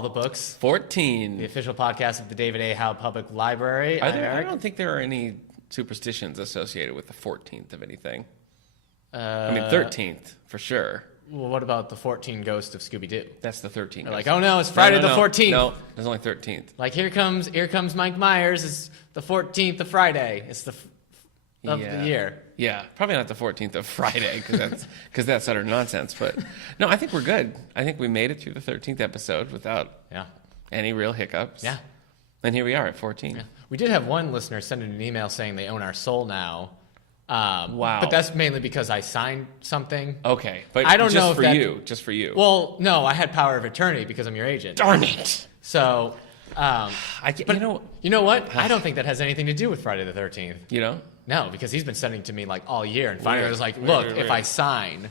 All the Books. 14. The official podcast of the David A. Howe Public Library. I don't think there are any superstitions associated with the 14th of anything. 13th, for sure. Well, what about the 14 Ghost of Scooby-Doo? That's the 13th. They're like, oh no, it's Friday the 14th. No, there's only 13th. Like, here comes Mike Myers. It's the 14th of Friday. It's the year. Yeah, probably not the 14th of Friday, because that's utter nonsense. But no, I think we're good. I think we made it through the 13th episode without any real hiccups. Yeah. And here we are at 14. Yeah. We did have one listener send in an email saying they own our soul now. Wow. But that's mainly because I signed something. Okay. But I don't know if just for you. Well, no, I had power of attorney because I'm your agent. Darn it. So, you know what? I don't think that has anything to do with Friday the 13th. You know? No, because he's been sending to me like all year, and finally I was like, look, if I sign,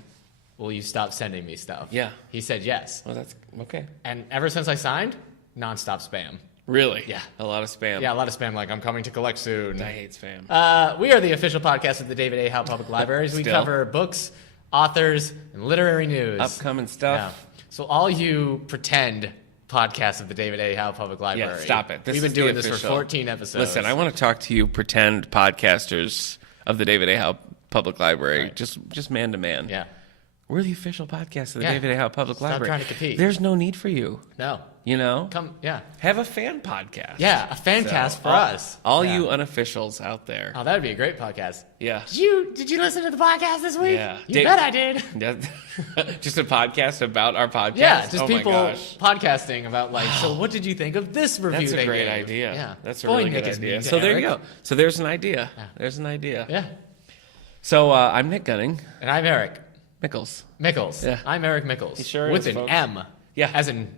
will you stop sending me stuff? Yeah. He said yes. Well, that's okay. And ever since I signed, nonstop spam. Really? Yeah. A lot of spam. Yeah, a lot of spam, like, I'm coming to collect soon. I hate spam. We are the official podcast of the David A. Howe Public Library. We cover books, authors, and literary news. Upcoming stuff. Yeah. So all you pretend podcasts of the David A. Howe Public Library. Yeah, stop it. We've been doing this for 14 episodes. Listen, I want to talk to you pretend podcasters of the David A. Howe Public Library, right. just man to man. Yeah. We're the official podcast of the David A. Howe Public Library. Stop trying to compete. There's no need for you. No. You know? Have a fan podcast. Yeah, a fan cast for us. All you unofficials out there. Oh, that would be a great podcast. Yeah. Did you listen to the podcast this week? Yeah. You bet I did. Just a podcast about our podcast? Yeah, just people podcasting about, like, so what did you think of this review? That's a great gave? idea. Yeah. That's a really good idea. So there you go. So there's an idea. Yeah. There's an idea. Yeah. So I'm Nick Gunning. And I'm Eric. Mickles. Yeah. I'm Eric Mickles. He sure with is, an folks. M. Yeah. As in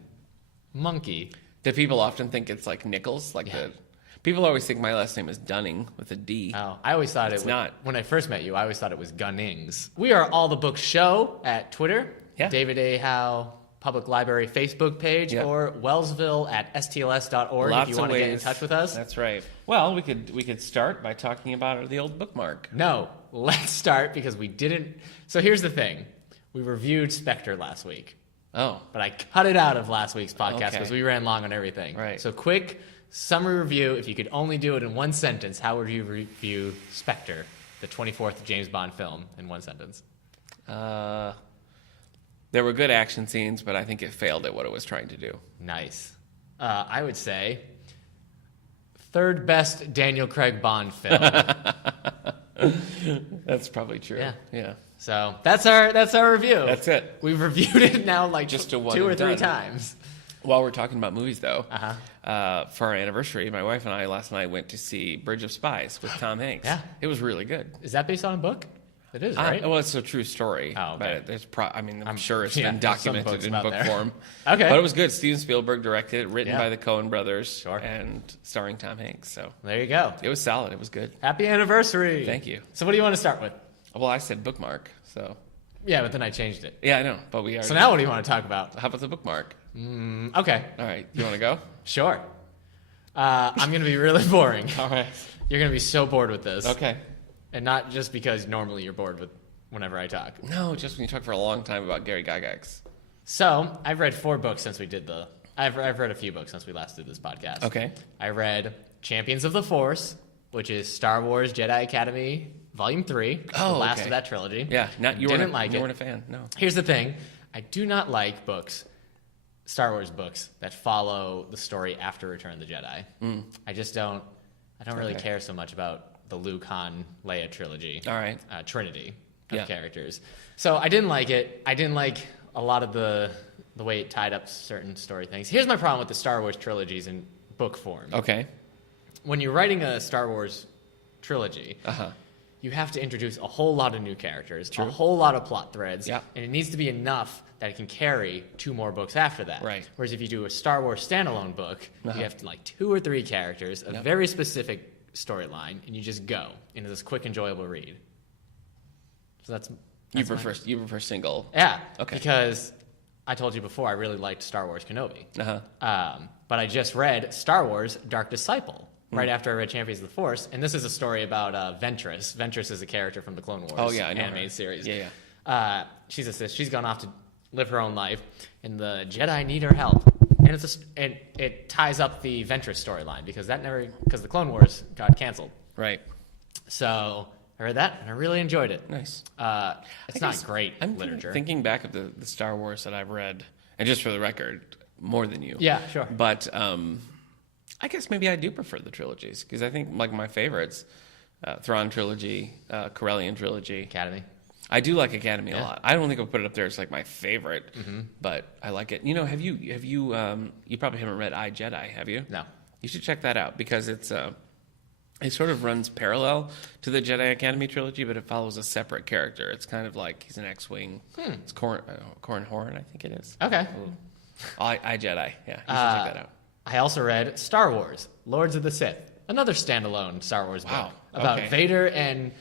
monkey. Do people often think it's like Nichols? People always think my last name is Dunning with a D. Oh, I always thought it's not. When I first met you, I always thought it was Gunnings. We are All the Books Show at Twitter. Yeah. David A. Howe Public Library Facebook page, or Wellsville at stls.org if you want to get in touch with us. That's right. Well, we could start by talking about the old bookmark. No, let's start because we didn't. So here's the thing. We reviewed Spectre last week. Oh. But I cut it out of last week's podcast because we ran long on everything. Right. So quick summary review. If you could only do it in one sentence, how would you review Spectre, the 24th James Bond film, in one sentence? There were good action scenes, but I think it failed at what it was trying to do. Nice. I would say third best Daniel Craig Bond film. That's probably true. Yeah. So that's our review. That's it. We've reviewed it now like just two or three times. While we're talking about movies, though, for our anniversary, my wife and I last night went to see Bridge of Spies with Tom Hanks. Yeah. It was really good. Is that based on a book? It is, right? Well, it's a true story. Oh, okay. But there's I'm sure it's been documented in book form. Okay. But it was good. Steven Spielberg directed it, written by the Coen brothers, and starring Tom Hanks. So there you go. It was solid. It was good. Happy anniversary. Thank you. So what do you want to start with? Well, I said bookmark, so. Yeah, but then I changed it. Yeah, I know. But we are. So now what do you want to talk about? How about the bookmark? Okay. All right. You want to go? Sure. I'm going to be really boring. All right. You're going to be so bored with this. Okay. And not just because normally you're bored with whenever I talk. No, just when you talk for a long time about Gary Gygax. So, I've read 4 books since we did I've read a few books since we last did this podcast. Okay. I read Champions of the Force, which is Star Wars Jedi Academy Volume 3, the last of that trilogy. Yeah, you weren't a fan, no. Here's the thing. I do not like Star Wars books, that follow the story after Return of the Jedi. I just don't really care so much about the Luke, Han, Leia trilogy. All right. Trinity of characters. So I didn't like it. I didn't like a lot of the way it tied up certain story things. Here's my problem with the Star Wars trilogies in book form. Okay. When you're writing a Star Wars trilogy, you have to introduce a whole lot of new characters, a whole lot of plot threads, and it needs to be enough that it can carry 2 more books after that. Right. Whereas if you do a Star Wars standalone book, you have to, 2 or 3 characters, a very specific storyline, and you just go into this quick, enjoyable read. So that's you prefer single. Yeah. Okay. Because I told you before I really liked Star Wars Kenobi. But I just read Star Wars Dark Disciple right after I read Champions of the Force, and this is a story about Ventress. Ventress is a character from the Clone Wars animated series. She's a sis. She's gone off to live her own life, and the Jedi need her help. And and it ties up the Ventress storyline because the Clone Wars got canceled. Right. So I read that and I really enjoyed it. Nice. It's not great literature. Thinking back of the Star Wars that I've read, and just for the record, more than you. Yeah, sure. But I guess maybe I do prefer the trilogies because I think like my favorites, Thrawn trilogy, Corellian trilogy, Academy. I do like Academy a lot. I don't think I'll put it up there as like my favorite, but I like it. You know, have you you probably haven't read I, Jedi, have you? No. You should check that out because it sort of runs parallel to the Jedi Academy trilogy, but it follows a separate character. It's kind of like he's an X-Wing. It's Corran Horn, I think it is. Okay. I, Jedi. Yeah, you should check that out. I also read Star Wars, Lords of the Sith, another standalone Star Wars book about Vader and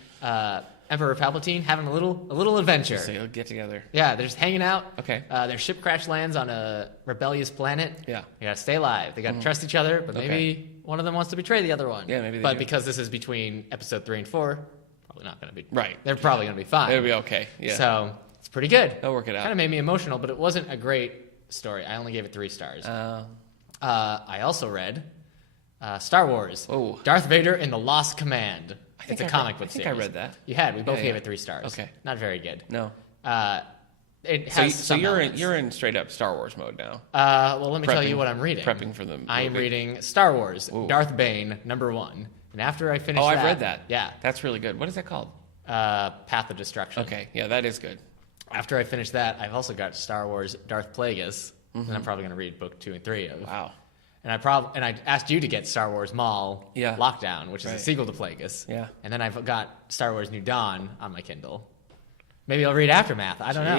Emperor Palpatine having a little adventure. So you'll get together. Yeah, they're just hanging out. Okay. Their ship crash lands on a rebellious planet. Yeah. They gotta stay alive. They gotta trust each other, but maybe one of them wants to betray the other one. Yeah, maybe they But do. because this is between episode 3 and 4, probably not gonna be. Right. They're probably gonna be fine. It'll be okay. Yeah. So it's pretty good. They'll work it out. Kind of made me emotional, but it wasn't a great story. I only gave it 3 stars. I also read Star Wars. Oh. Darth Vader and the Lost Command. It's a comic book series. I think I read that. You had. We both gave it 3 stars. Okay. Not very good. No. It has So some you're elements. in straight up Star Wars mode now. Well, let me tell you what I'm reading. Prepping for the movie. I am reading Star Wars, Darth Bane, #1. And after I finish I've read that. Yeah. That's really good. What is that called? Path of Destruction. Okay. Yeah, that is good. After I finish that, I've also got Star Wars, Darth Plagueis. And I'm probably going to read book 2 and 3 of. Wow. And I asked you to get Star Wars Maul Lockdown, which is a sequel to Plagueis. Yeah. And then I've got Star Wars New Dawn on my Kindle. Maybe I'll read Aftermath. I don't know.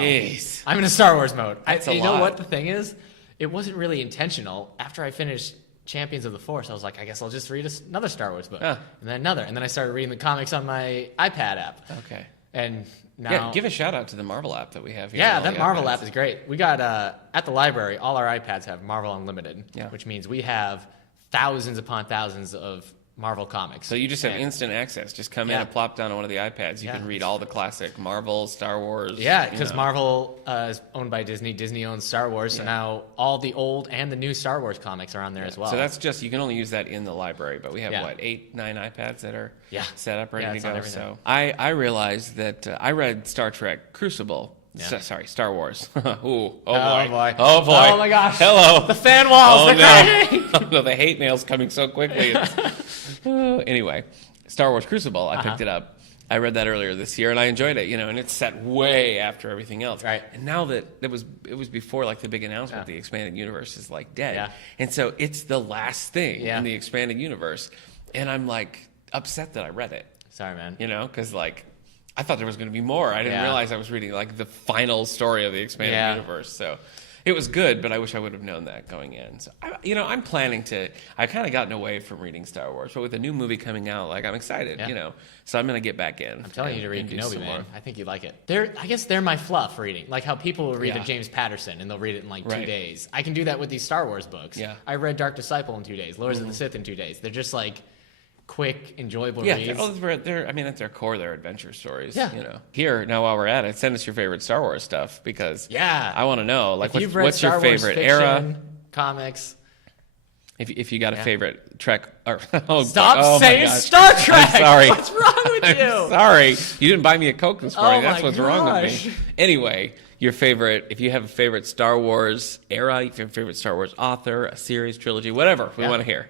I'm in a Star Wars mode. You know what the thing is? It wasn't really intentional. After I finished Champions of the Force, I was like, I guess I'll just read another Star Wars book. And then another. And then I started reading the comics on my iPad app. Okay. And now... give a shout out to the Marvel app that we have here. Yeah, that Marvel app is great. We got, at the library, all our iPads have Marvel Unlimited, which means we have thousands upon thousands of Marvel comics. So you just have instant access. Just come in and plop down on one of the iPads. You can read all the classic Marvel, Star Wars. Yeah, because Marvel is owned by Disney. Disney owns Star Wars. So now all the old and the new Star Wars comics are on there as well. So that's just, you can only use that in the library. But we have, 8, 9 iPads that are set up, ready to go. So I realized that I read Star Trek Crucible. Yeah. Star Wars. Oh boy. Oh my gosh. Hello. The fan walls. Oh no. No, the hate mail's coming so quickly. Anyway, Star Wars Crucible. I picked it up. I read that earlier this year, and I enjoyed it. And it's set way after everything else. Right. And now that it was before like the big announcement, the expanded universe is like dead. Yeah. And so it's the last thing in the expanded universe, and I'm like upset that I read it. Sorry, man. Because like. I thought there was going to be more. I didn't realize I was reading like the final story of the expanded universe. So it was good, but I wish I would have known that going in. So I'm planning to. I've kind of gotten away from reading Star Wars, but with a new movie coming out, like I'm excited. So I'm going to get back in. I'm telling you to read Kenobi, man. I think you'd like it. I guess they're my fluff reading. Like how people will read the James Patterson and they'll read it in like 2 days. I can do that with these Star Wars books. Yeah. I read Dark Disciple in 2 days. Lords of the Sith in 2 days. They're just like quick, enjoyable reads. At their core, they're adventure stories. Yeah. Here, now while we're at it, send us your favorite Star Wars stuff because I want to know like if what's your favorite fiction, era, comics. If you got a favorite Trek or Stop saying Star Trek. I'm sorry. What's wrong with you? I'm sorry, you didn't buy me a Coke this morning. That's what's wrong with me. Anyway, your favorite, if you have a favorite Star Wars era, if you have a favorite Star Wars author, a series, trilogy, whatever, we want to hear.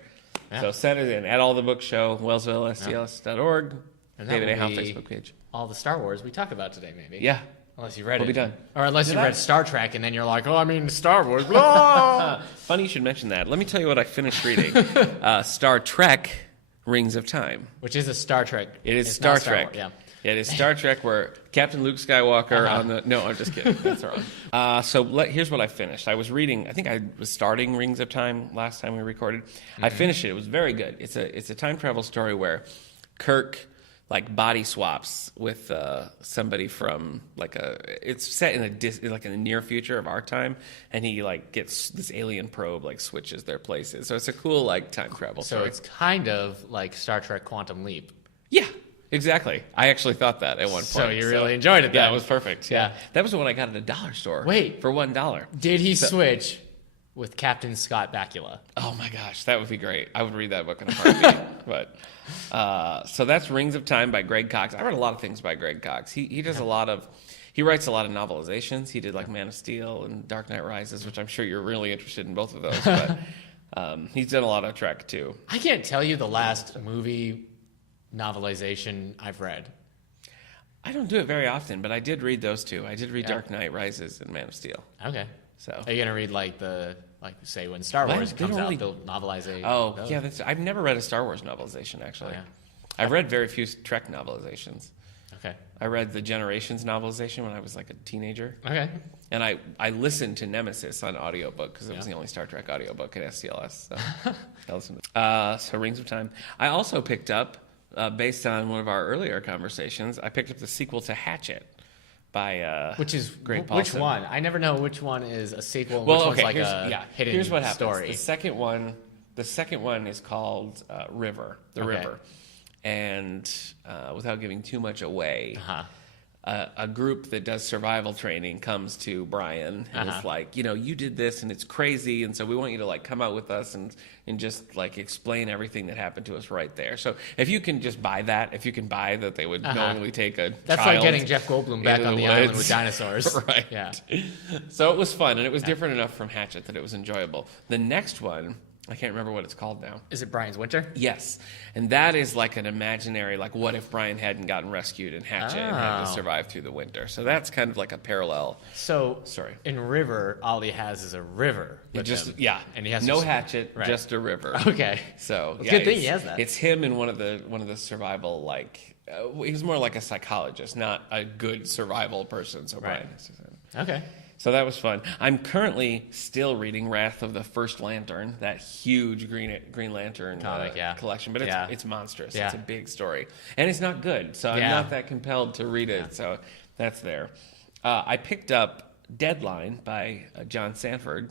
Yeah. So send it in at All the Book Show, wellsvillestls.org, David A. Howe Facebook page. All the Star Wars we talked about today, maybe. Yeah. Unless you read We'll it. be done. Or unless you read Star Trek and then you're like, Star Wars. Blah. Funny you should mention that. Let me tell you what I finished reading. Star Trek Rings of Time. Which is a Star Trek. It is Star Trek. Yeah. It is Star Trek where Captain Luke Skywalker on the... No, I'm just kidding. That's wrong. Here's what I finished. I was reading... I think I was starting Rings of Time last time we recorded. I finished it. It was very good. It's a time travel story where Kirk like body swaps with somebody from like it's set in in the near future of our time, and he like gets this alien probe like switches their places. So it's a cool like time travel story. So it's kind of like Star Trek Quantum Leap. Yeah. Exactly. I actually thought that at one point. So you really enjoyed it then. Yeah, it was perfect. Yeah. That was the one I got at a dollar store. Wait. For $1. Did he switch with Captain Scott Bakula. Oh my gosh, that would be great. I would read that book in a heartbeat. But so that's Rings of Time by Greg Cox. I read a lot of things by Greg Cox. He does he writes a lot of novelizations. He did like Man of Steel and Dark Knight Rises, which I'm sure you're really interested in both of those. But he's done a lot of Trek too. I can't tell you the last movie novelization I've read. I don't do it very often, but I did read those two. I did read Dark Knight Rises and Man of Steel. Okay. So are you gonna read say when Star Wars comes out, they'll novelize those? Oh, yeah. I've never read a Star Wars novelization actually. Oh, yeah. I've read very few Trek novelizations. Okay. I read the Generations novelization when I was like a teenager. Okay. And I listened to Nemesis on audiobook because it was the only Star Trek audiobook at STLS. So I listened to so Rings of Time. I also picked up, based on one of our earlier conversations, I picked up the sequel to Hatchet by which is Greg Paulson. Which one? I never know which one is a sequel and well, which okay, one's like hidden here's what happens. story. The second one is called River, the River. And without giving too much away, a group that does survival training comes to Brian and is like, you did this and it's crazy, and so we want you to like come out with us and just like explain everything that happened to us right there. So if you can just buy that, if you can buy that they would knowingly take a That's child like getting Jeff Goldblum back on the island with dinosaurs. Right. Yeah. So it was fun, and it was different enough from Hatchet that it was enjoyable. The next one, I can't remember what it's called now. Is it Brian's Winter? Yes. And that is like an imaginary, like what if Brian hadn't gotten rescued in Hatchet and had to survive through the winter. So that's kind of like a parallel. So Sorry. In River, all he has is a river. And he has no hatchet, just a river. Okay. So well, good thing he has that. It's him in one of the survival, like he's more like a psychologist, not a good survival person. So Brian is. Okay. So that was fun. I'm currently still reading Wrath of the First Lantern, that huge Green Lantern comic, collection. But it's monstrous. Yeah. It's a big story. And it's not good, so I'm not that compelled to read it. So that's there. I picked up Deadline by John Sanford.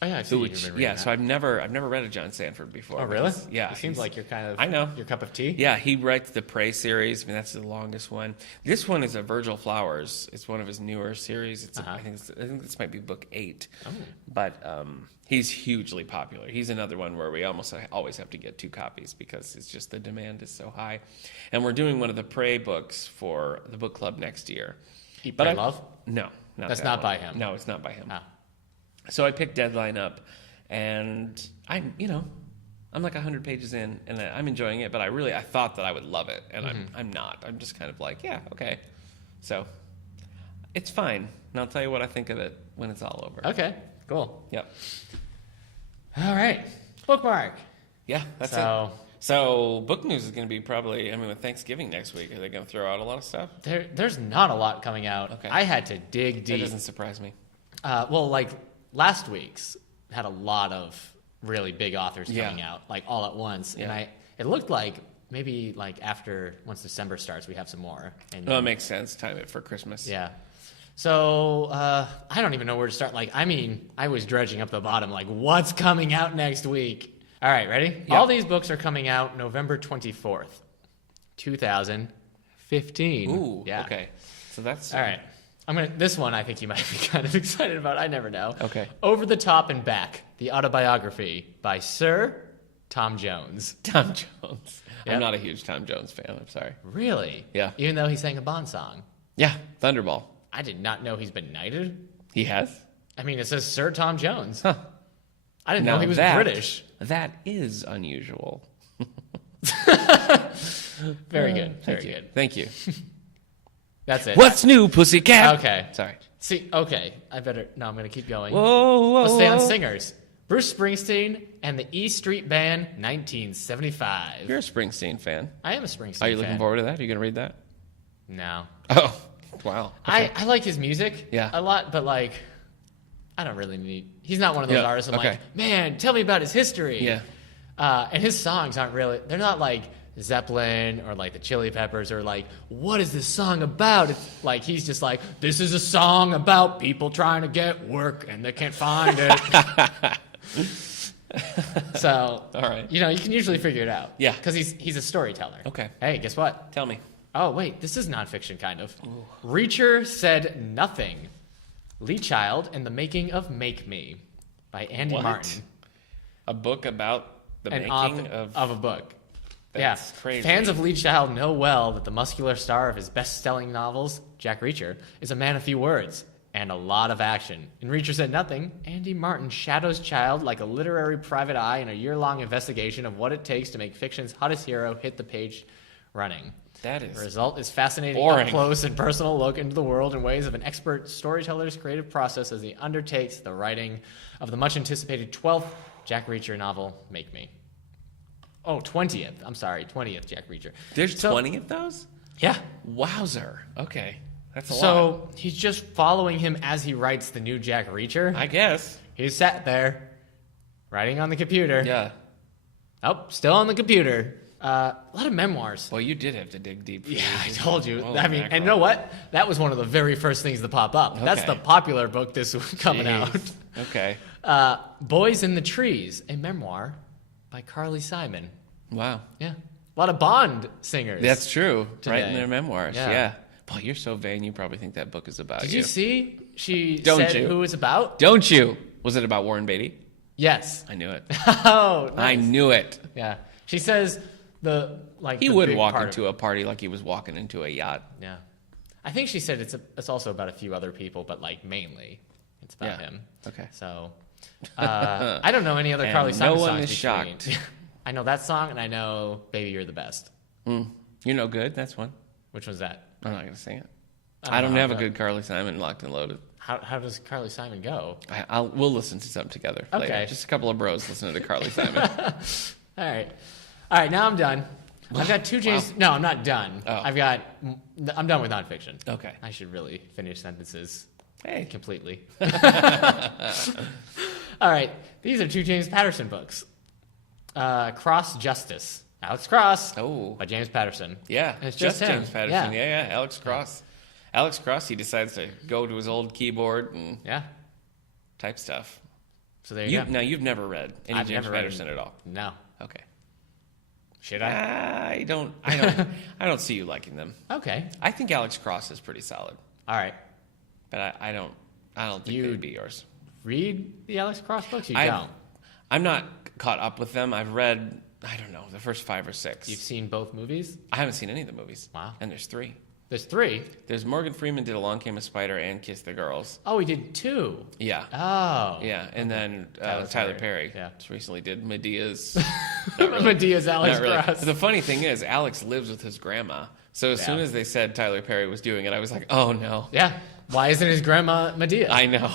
Oh yeah, I see. You've been reading that. So I've never read a John Sanford before. Oh really? Yeah. It seems like you're kind of. I know. Your cup of tea. Yeah, he writes the Prey series. I mean, that's the longest one. This one is a Virgil Flowers. It's one of his newer series. I think this might be book 8. Oh. But he's hugely popular. He's another one where we almost always have to get 2 copies because it's just the demand is so high. And we're doing one of the Prey books for the book club next year. Eat, Pray, Love? No, that's not by him. No, it's not by him. Oh. So I picked Deadline up, and I'm like 100 pages in, and I'm enjoying it. But I thought that I would love it, and I'm not. I'm just kind of like, yeah, okay. So it's fine, and I'll tell you what I think of it when it's all over. Okay, cool. Yep. All right, bookmark. Yeah, that's it. So book news is going to be probably, with Thanksgiving next week, are they going to throw out a lot of stuff? There's not a lot coming out. Okay. I had to dig deep. That doesn't surprise me. Last week's had a lot of really big authors coming out, like all at once. Yeah. And it looked like maybe after, once December starts, we have some more. And, it makes sense. Time it for Christmas. Yeah. So I don't even know where to start. I was dredging up the bottom, what's coming out next week? All right, ready? Yeah. All these books are coming out November 24th, 2015. Ooh, yeah. Okay. So that's... All right. This one I think you might be kind of excited about. I never know. Okay. Over the Top and Back, the autobiography by Sir Tom Jones. Tom Jones. Yep. I'm not a huge Tom Jones fan. I'm sorry. Really? Yeah. Even though he sang a Bond song. Yeah, Thunderball. I did not know he's been knighted. He has? It says Sir Tom Jones. Huh. I didn't know he was British. That is unusual. Very good. Very good. Thank you. That's it. What's new, pussycat? Okay. Sorry. See, okay. I'm going to keep going. Whoa. Let's stay on singers. Bruce Springsteen and the E Street Band, 1975. You're a Springsteen fan. I am a Springsteen fan. Are you looking forward to that? Are you going to read that? No. Oh, wow. Okay. I like his music a lot, but I don't really need... He's not one of those artists I'm man, tell me about his history. Yeah. And his songs aren't really... They're not like Zeppelin or the Chili Peppers or what is this song about? It's he's just this is a song about people trying to get work and they can't find it. So, all right. You can usually figure it out. Yeah. Because he's a storyteller. Okay. Hey, guess what? Tell me. Oh, wait, this is nonfiction, kind of. Ooh. Reacher Said Nothing. Lee Child and the Making of Make Me. by Andy What? Martin. A book about the An making author of a book. That's crazy. Fans of Lee Child know well that the muscular star of his best-selling novels, Jack Reacher, is a man of few words and a lot of action. In Reacher Said Nothing, Andy Martin shadows Child like a literary private eye in a year-long investigation of what it takes to make fiction's hottest hero hit the page running. That is The result is fascinating, boring. up-close and personal look into the world and ways of an expert storyteller's creative process as he undertakes the writing of the much-anticipated 12th Jack Reacher novel, Make Me. Oh, 20th. I'm sorry, 20th Jack Reacher. There's 20 of those? Yeah. Wowzer. Okay. That's a lot. So he's just following him as he writes the new Jack Reacher. I guess. He's sat there, writing on the computer. Yeah. Oh, still on the computer. A lot of memoirs. Well, you did have to dig deep. Yeah, I told you. Holy I mean, mackerel. and you know what? That was one of the very first things to pop up. That's Okay. the popular book this week coming out. Jeez. Okay. Boys in the Trees, a memoir by Carly Simon. Wow. Yeah. A lot of Bond singers. That's true. Right in Today. their memoirs. Yeah. Yeah. Boy, you're so vain. You probably think that book is about Did you. you see? She Don't said you? who it's about? Don't you? Was it about Warren Beatty? Yes. I knew it. Oh, nice. I knew it. Yeah. She says He would big walk part into a party like he was walking into a yacht. Yeah. I think she said it's also about a few other people, but like mainly it's about Yeah. him. Okay. So I don't know any other And Carly Simon no one songs. is between- shocked. I know that song and I know Baby You're the Best. You're no good. That's one. Which was that? I'm not going to sing it. I I don't don't know. have a good Carly Simon locked and loaded. How does Carly Simon go? We'll listen to something together Okay. later. Just a couple of bros listening to Carly Simon. All right. Now I'm done. I've got two James. No, I'm not done. Oh. I'm done with nonfiction. Okay. I should really finish sentences Hey. completely. All right. These are two James Patterson books. Cross Justice. Alex Cross. Oh. By James Patterson. Yeah. And it's just just him. James Patterson. Yeah. Yeah. Alex Cross. Alex Cross, he decides to go to his old keyboard and Yeah. type stuff. So there you go. Now, you've never read any I've James never read Patterson at all. No. Okay. Should I? I don't see you liking them. Okay. I think Alex Cross is pretty solid, All right. but I don't think You- they'd be yours. Read the Alex Cross books? You I've- don't. I'm not caught up with them. I've read, I don't know, the first 5 or 6. You've seen both movies? I haven't seen any of the movies. Wow. And there's 3. There's 3. There's Morgan Freeman did Along Came a Spider and Kiss the Girls. Oh, he did 2. Yeah. Oh. Yeah, and then Tyler Tyler Perry. Perry Yeah. just recently did Medea's. Medea's Alex Not really. Cross. The funny thing is, Alex lives with his grandma. So as soon as they said Tyler Perry was doing it, I was like, oh no. Yeah. Why isn't his grandma Medea? I know.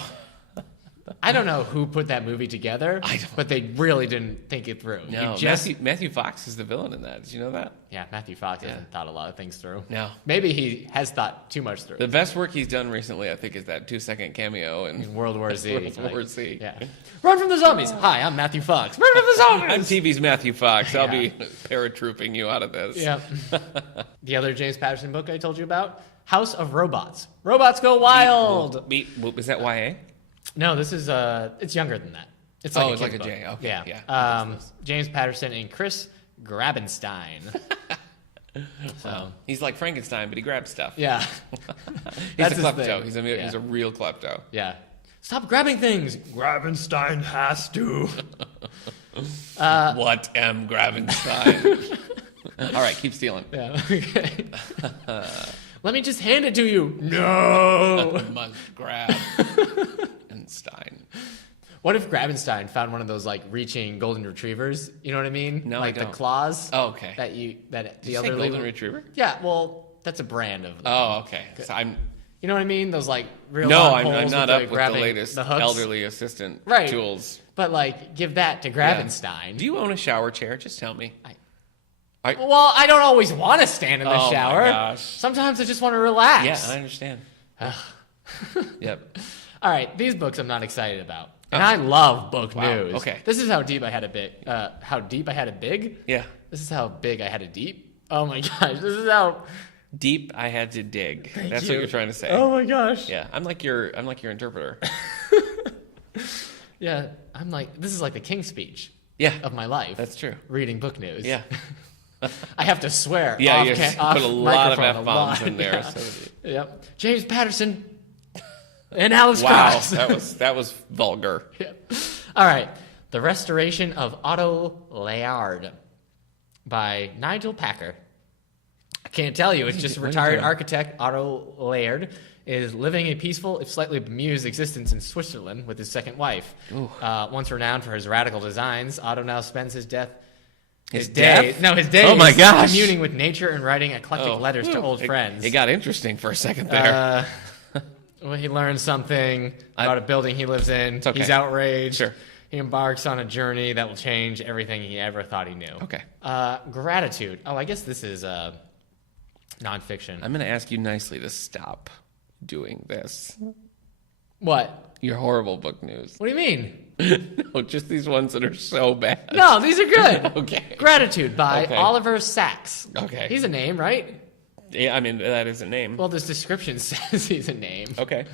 I don't know who put that movie together, I don't. but they really didn't think it through. No, You just, Matthew Fox is the villain in that. Did you know that? yeah, Matthew Fox hasn't thought a lot of things through. No. Maybe he has thought too much through. The best work he's done recently, I think, is that 2-second cameo in In World War Z. World War Z. Yeah. Run from the zombies. Hi, I'm Matthew Fox. Run from the zombies. I'm TV's Matthew Fox. I'll Yeah. be paratrooping you out of this. Yeah. The other James Patterson book I told you about, House of Robots. Robots go wild. Was that YA? No, this is it's younger than that. It's Oh, like it's a like kid's a book. J. Okay, Yeah. yeah. James Patterson and Chris Grabenstein. So He's like Frankenstein, but he grabs stuff. yeah, He's That's a his klepto. thing. He's a real klepto. yeah. Stop grabbing things. Grabenstein has to. What am Gravenstein? All right, keep stealing. Yeah. Okay. Let me just hand it to you. No. Must grab and Stein. What if Grabenstein found one of those like reaching golden retrievers? You know what I mean? No, like I the don't. claws. Oh, okay. That Did the you say other golden retriever? Yeah. Well, that's a brand of. Them. Oh, okay. So You know what I mean? Those like real. no, long I'm poles not with up with the grabbing latest the hooks. elderly assistant Right. tools. But like, give that to Grabenstein. Do you own a shower chair? Just tell me. Well, I don't always want to stand in the Oh, my shower. gosh. Sometimes I just want to relax. Yeah, I understand. Yep. All right, these books I'm not excited about, and I love book Wow, news. okay. This is how deep I had a big. How deep I had a big. Yeah. This is how big I had a deep. Oh my gosh, this is how. Deep, I had to dig. That's you. what you're trying to say. Oh my gosh. Yeah, I'm like your interpreter. Yeah, I'm like this is like the King's Speech Yeah, of my life. that's true. Reading book news. Yeah. I have to swear. Yeah, off you off put a lot of microphone, F-bombs lot. in there. Yeah. So Yep. James Patterson and Alex wow, Cross. that was vulgar. Yep. All right. The Restoration of Otto Layard by Nigel Packer. I can't tell you. It's just a retired architect, Otto Layard, is living a peaceful, if slightly bemused existence in Switzerland with his second wife. Once renowned for his radical designs, Otto now spends his days. Oh my gosh. Communing with nature and writing eclectic letters to old friends. It got interesting for a second there. Well, he learns something about a building he lives in. Okay. He's outraged. Sure. He embarks on a journey that will change everything he ever thought he knew. Okay. Gratitude. Oh, I guess this is nonfiction. I'm going to ask you nicely to stop doing this. What? Your horrible book news. What do you mean? No, just these ones that are so bad. No, these are good. Okay. Gratitude by Oliver Sacks. Okay. He's a name, right? Yeah, I mean, that is a name. Well, this description says he's a name. Okay.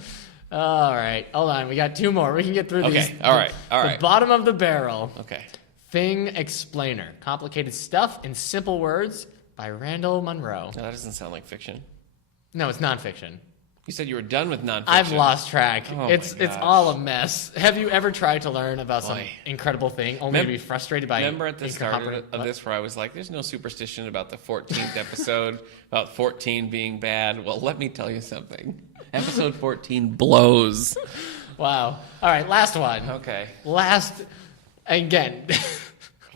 All right. Hold on. We got two more. We can get through these. Okay. All right. The bottom of the barrel. Okay. Thing Explainer. Complicated Stuff in Simple Words by Randall Munro. No, that doesn't sound like fiction. No, it's nonfiction. You said you were done with nonfiction. I've lost track. Oh it's all a mess. Have you ever tried to learn about some incredible thing only to be frustrated by Remember at the start of this where I was like, there's no superstition about the 14th episode, about 14 being bad. Well, let me tell you something. Episode 14 blows. Wow. All right, last one. Okay. Again.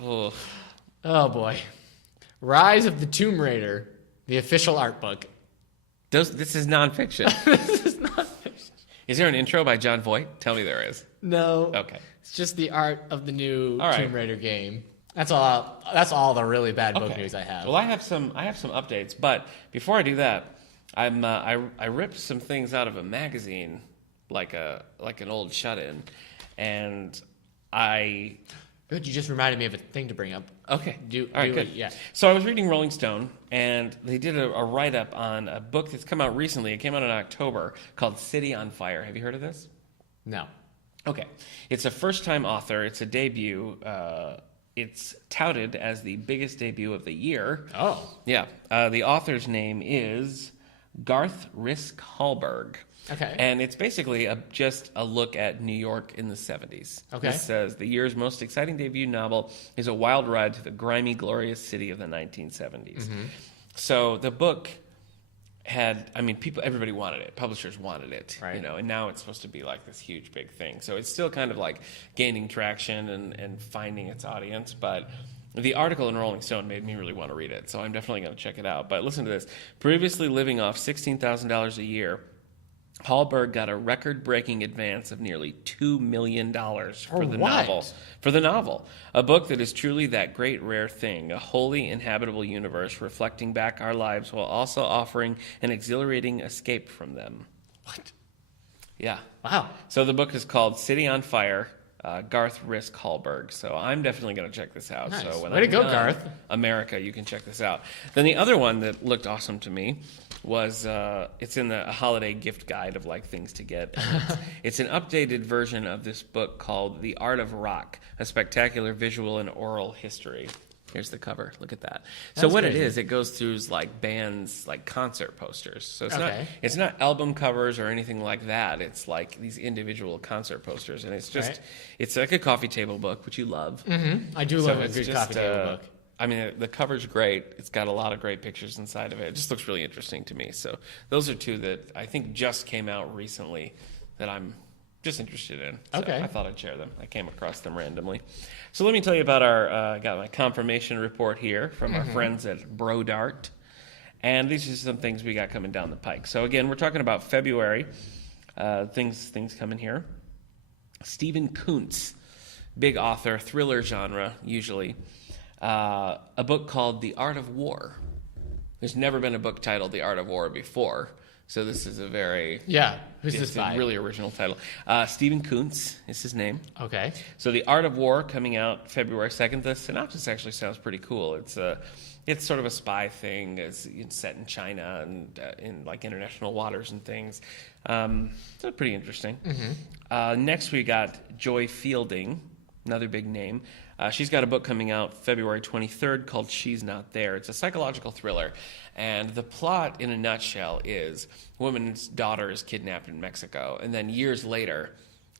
Oh boy. Rise of the Tomb Raider, the official art book. This is nonfiction. This is nonfiction. Is there an intro by John Voight? Tell me there is. No. Okay. It's just the art of the new Tomb Raider game. That's all the really bad book news I have. Well, I have some updates, but before I do that, I ripped some things out of a magazine, like an old shut-in, and I. Good, you just reminded me of a thing to bring up. Okay. Good. Yeah. So I was reading Rolling Stone, and they did a write-up on a book that's come out recently. It came out in October called City on Fire. Have you heard of this? No. Okay. It's a first-time author. It's a debut. It's touted as the biggest debut of the year. Oh. Yeah. The author's name is Garth Risk Hallberg. Okay. And it's basically just a look at New York in the 70s. Okay. This says, the year's most exciting debut novel is a wild ride to the grimy, glorious city of the 1970s. Mm-hmm. So the book everybody wanted it. Publishers wanted it, right. And now it's supposed to be like this huge, big thing. So it's still kind of like gaining traction and finding its audience, but the article in Rolling Stone made me really want to read it, so I'm definitely going to check it out. But listen to this. Previously living off $16,000 a year, Hallberg got a record-breaking advance of nearly $2 million for the novel. For the novel, a book that is truly that great rare thing, a wholly inhabitable universe reflecting back our lives while also offering an exhilarating escape from them. What? Yeah. Wow. So the book is called City on Fire, Garth Risk Hallberg. So I'm definitely going to check this out. Nice. So when Way to go, Garth. America, you can check this out. Then the other one that looked awesome to me was it's in the holiday gift guide of like things to get. It's an updated version of this book called The Art of Rock, a spectacular visual and oral history. Here's the cover. Look at that. So what crazy. It is, it goes through like bands, like concert posters. So it's not album covers or anything like that. It's like these individual concert posters, and it's just it's like a coffee table book, which you love. Mm-hmm. I do love a good coffee table book. I mean, the cover's great. It's got a lot of great pictures inside of it. It just looks really interesting to me. So those are two that I think just came out recently that I'm just interested in. So I thought I'd share them. I came across them randomly. So let me tell you about I got my confirmation report here from our friends at Brodart. And these are some things we got coming down the pike. So again, we're talking about February. Things coming here. Stephen Kuntz, big author, thriller genre, usually. A book called The Art of War. There's never been a book titled The Art of War before, so this is a very Who's this by? Really original title. Stephen Kuntz is his name. Okay. So The Art of War coming out February 2nd. The synopsis actually sounds pretty cool. It's sort of a spy thing. It's set in China and in like international waters and things. So pretty interesting. Mm-hmm. Next we got Joy Fielding, another big name. She's got a book coming out February 23rd called She's Not There. It's a psychological thriller, and the plot in a nutshell is a woman's daughter is kidnapped in Mexico, and then years later,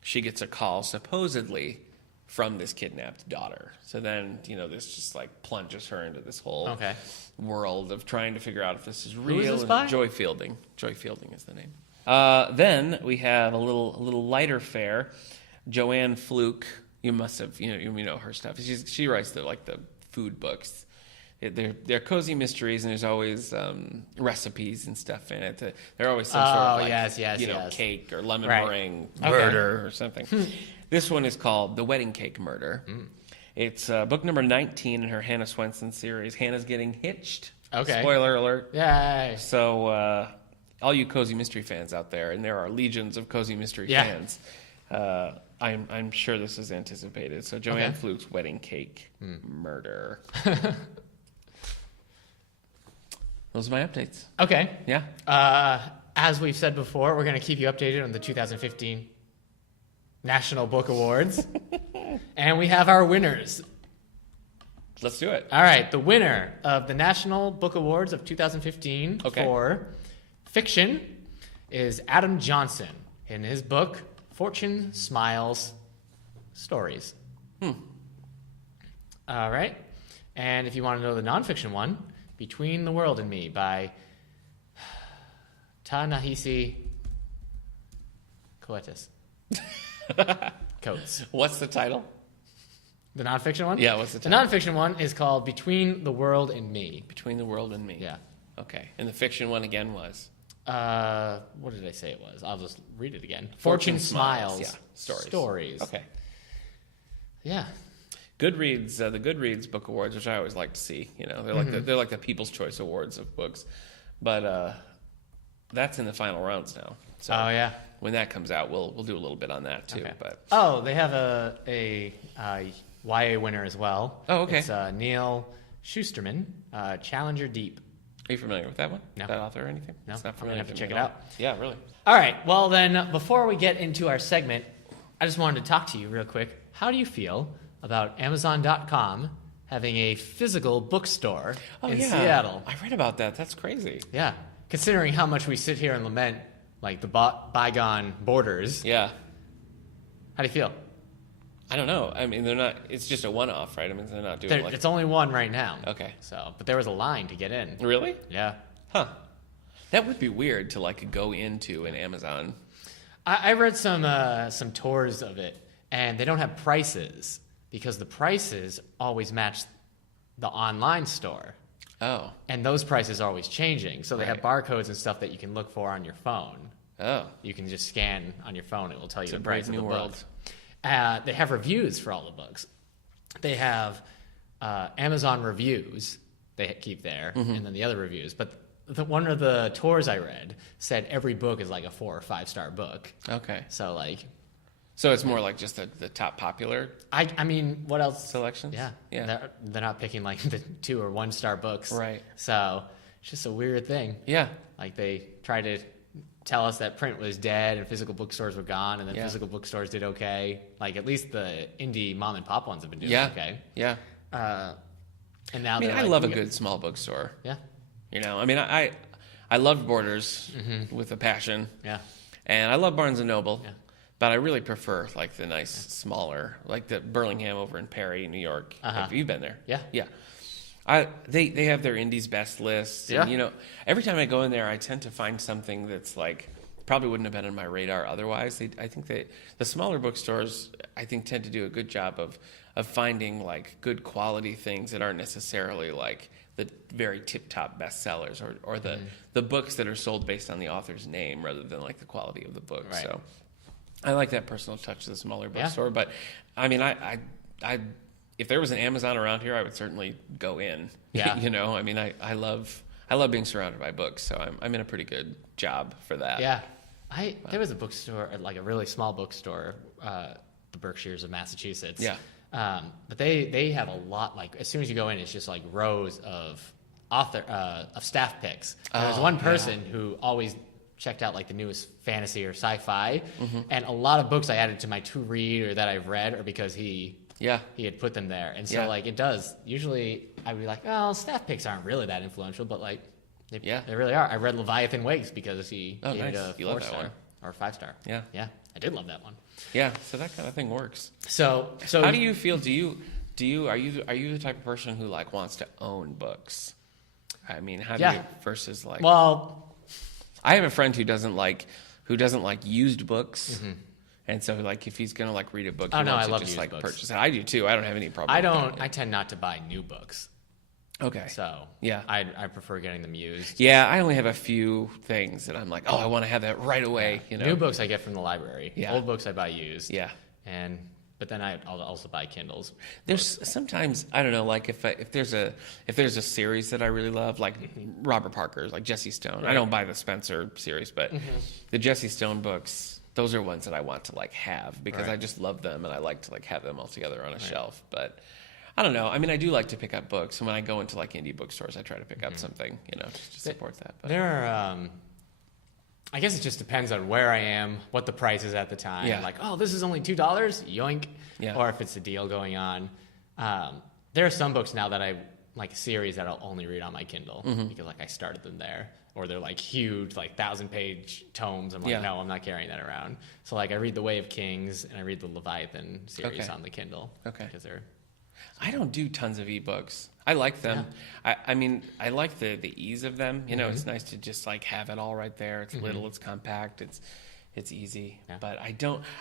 she gets a call supposedly from this kidnapped daughter. So then, this just like plunges her into this whole world of trying to figure out if this is real. Who is this by? Joy Fielding. Joy Fielding is the name. Then we have a little lighter fare. Joanne Fluke. You must have, you know her stuff. She writes the food books. They're cozy mysteries, and there's always recipes and stuff in it. They're always some sort of cake or lemon meringue murder or something. This one is called The Wedding Cake Murder. It's book number 19 in her Hannah Swenson series. Hannah's getting hitched. Okay. Spoiler alert. Yay. So all you cozy mystery fans out there, and there are legions of cozy mystery fans, I'm sure this is anticipated. So Joanne Fluke's Wedding Cake Murder. Those are my updates. Okay. Yeah. As we've said before, we're going to keep you updated on the 2015 National Book Awards. And we have our winners. Let's do it. All right. The winner of the National Book Awards of 2015 for fiction is Adam Johnson in his book, Fortune Smiles Stories. All right. And if you want to know the nonfiction one, Between the World and Me by Ta-Nehisi Coates. What's the title? The nonfiction one? Yeah, what's the title? The nonfiction one is called Between the World and Me. Between the World and Me. Yeah. Okay. And the fiction one again was? What did I say it was? I'll just read it again. Fortune Smiles. Yeah. Stories. Okay. Yeah. Goodreads, the Goodreads Book Awards, which I always like to see. They're like the People's Choice Awards of books, but that's in the final rounds now. So when that comes out, we'll do a little bit on that too. Okay. But they have a YA winner as well. Oh, okay. It's Neil Schusterman, Challenger Deep. Are you familiar with that one? No. That author or anything? No. It's not I'm gonna familiar have to with check me it at out. all. Yeah, really. All right. Well, then, before we get into our segment, I just wanted to talk to you real quick. How do you feel about Amazon.com having a physical bookstore in Seattle? I read about that. That's crazy. Yeah. Considering how much we sit here and lament, like, the bygone borders. Yeah. How do you feel? I don't know. I mean, they're not. It's just a one-off, right? I mean, they're not doing It's only one right now. Okay. But there was a line to get in. Really? Yeah. Huh. That would be weird to go into an Amazon. I read some tours of it, and they don't have prices because the prices always match the online store. Oh. And those prices are always changing. So they have barcodes and stuff that you can look for on your phone. Oh. You can just scan on your phone. It will tell you the price of the world. book. They have reviews for all the books. They have Amazon reviews they keep there, and then the other reviews. But one of the tours I read said every book is like a 4 or 5 star book. Okay. So So it's more like just the top popular. I mean, what else? Selections. Yeah. They're not picking like the 2 or 1 star books. Right. So it's just a weird thing. Yeah. Like they try to tell us that print was dead and physical bookstores were gone, and then physical bookstores did okay. Like at least the indie mom and pop ones have been doing okay. Yeah. And now I love a good small bookstore. Yeah. I mean, I loved Borders with a passion. Yeah. And I love Barnes and Noble. Yeah. But I really prefer like the nice smaller, like the Burlingham over in Perry, New York. Have you been there? Yeah. Yeah. They have their Indies best lists. Yeah. And, every time I go in there, I tend to find something that's like probably wouldn't have been on my radar otherwise. I think the smaller bookstores, I think, tend to do a good job of finding like good quality things that aren't necessarily like the very tip-top bestsellers or the books that are sold based on the author's name rather than like the quality of the book. Right. So I like that personal touch to the smaller bookstore. But I mean, I if there was an Amazon around here, I would certainly go in. Yeah. I mean, I love being surrounded by books, so I'm in a pretty good job for that. Yeah. There was a bookstore, like a really small bookstore, the Berkshires of Massachusetts. Yeah. But they have a lot, like as soon as you go in, it's just like rows of staff picks. There was one person who always checked out like the newest fantasy or sci-fi, and a lot of books I added to my to read or that I've read are because he had put them there. And so like it does. Usually I would be like, oh, staff picks aren't really that influential, but like they really are. I read Leviathan Wakes because he gave it a 4-star or 5-star. Yeah. Yeah. I did love that one. Yeah. So that kind of thing works. So how do you feel? Are you the type of person who like wants to own books? I mean, how do you versus like? Well, I have a friend who doesn't like used books. And so, like, if he's gonna like read a book, he wants to just like purchase it. I do too. I don't have any problem. I don't. I tend not to buy new books. Okay. So yeah, I prefer getting them used. Yeah, I only have a few things that I'm like, oh, I want to have that right away. You know, new books I get from the library. Yeah. Old books I buy used. Yeah. But then I'll also buy Kindles. There's sometimes, I don't know, like if there's a series that I really love, like Robert Parker's, like Jesse Stone. Right. I don't buy the Spencer series, but the Jesse Stone books, those are ones that I want to like have because I just love them and I like to like have them all together on a shelf. But I don't know. I mean, I do like to pick up books, and when I go into like indie bookstores, I try to pick up something, you know, just to support that. But there are. I guess it just depends on where I am, what the price is at the time. Yeah. Like, oh, this is only $2, yoink. Yeah. Or if it's a deal going on. There are some books now that I like a series that I'll only read on my Kindle because like I started them there. Or they're like huge, like 1,000-page tomes. I'm like, no, I'm not carrying that around. So like I read The Way of Kings and I read the Leviathan series on the Kindle. Okay. Because they're. I don't do tons of ebooks. I like them. Yeah. I mean, I like the ease of them. You know, it's nice to just like have it all right there. It's little, it's compact, it's easy. Yeah. But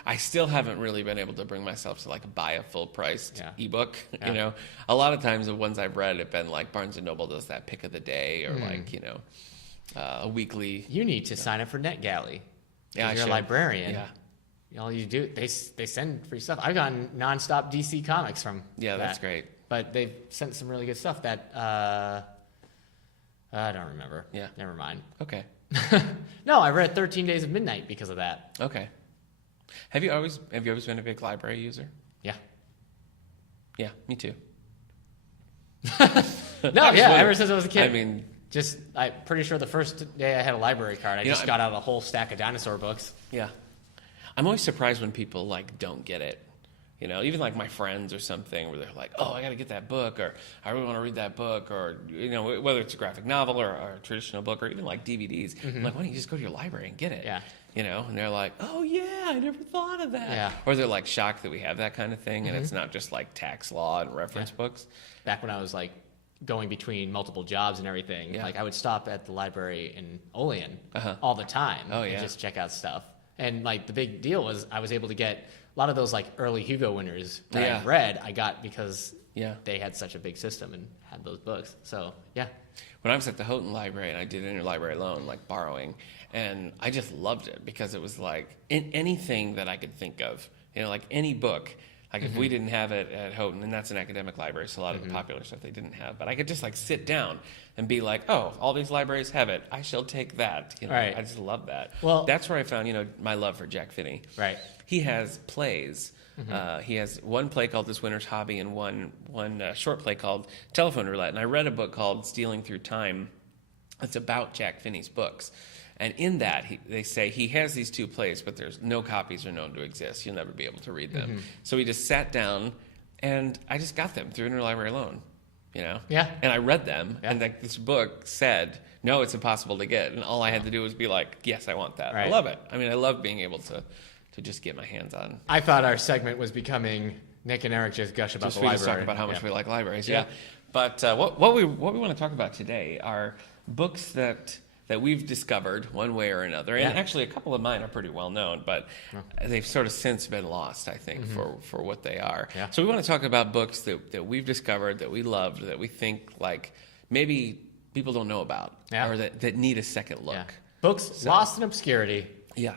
I still haven't really been able to bring myself to like buy a full priced ebook. You know, a lot of times the ones I've read have been like Barnes and Noble does that pick of the day or like, you know, a weekly. You need to sign up for NetGalley. Yeah, you're a librarian. Yeah. All you do, they send free stuff. I've gotten nonstop DC comics from that's great. But they've sent some really good stuff that I don't remember. Yeah. Never mind. Okay. No, I read 13 Days of Midnight because of that. Okay. Have you always been a big library user? Yeah. Yeah, me too. Ever since I was a kid. I mean, I'm pretty sure the first day I had a library card, I just got out a whole stack of dinosaur books. Yeah. I'm always surprised when people like don't get it. You know, even like my friends or something where they're like, oh, I got to get that book, or I really want to read that book, or, you know, whether it's a graphic novel or a traditional book or even like DVDs. I'm like, why don't you just go to your library and get it? Yeah. You know, and they're like, oh, yeah, I never thought of that. Yeah. Or they're like shocked that we have that kind of thing and it's not just like tax law and reference books. Back when I was like going between multiple jobs and everything, like I would stop at the library in Olean all the time and just check out stuff. And like the big deal was I was able to get a lot of those like early Hugo winners that I read. I got because they had such a big system and had those books. So when I was at the Houghton Library and I did interlibrary loan, like borrowing, and I just loved it because it was like in anything that I could think of, you know, like any book. Like if we didn't have it at Houghton, and that's an academic library, so a lot of the popular stuff they didn't have. But I could just like sit down and be like, oh, all these libraries have it. I shall take that. You know, I just love that. Well, that's where I found, you know, my love for Jack Finney. Right. He has plays. He has one play called This Winter's Hobby and one short play called Telephone Roulette. And I read a book called Stealing Through Time. It's about Jack Finney's books. And in that, they say he has these two plays, but there's no copies are known to exist. You'll never be able to read them. So he just sat down, and I just got them through interlibrary loan, you know? Yeah. And I read them, and like this book said, no, it's impossible to get. And all I had to do was be like, yes, I want that. Right. I love it. I mean, I love being able to just get my hands on. I thought our segment was becoming Nick and Eric just gush about the library. Just talk about how much we like libraries, But what we want to talk about today are books that we've discovered one way or another. And actually a couple of mine are pretty well known, but they've sort of since been lost, I think, for what they are. Yeah. So we want to talk about books that we've discovered, that we loved, that we think like maybe people don't know about or that need a second look. Yeah. Books lost in obscurity. Yeah.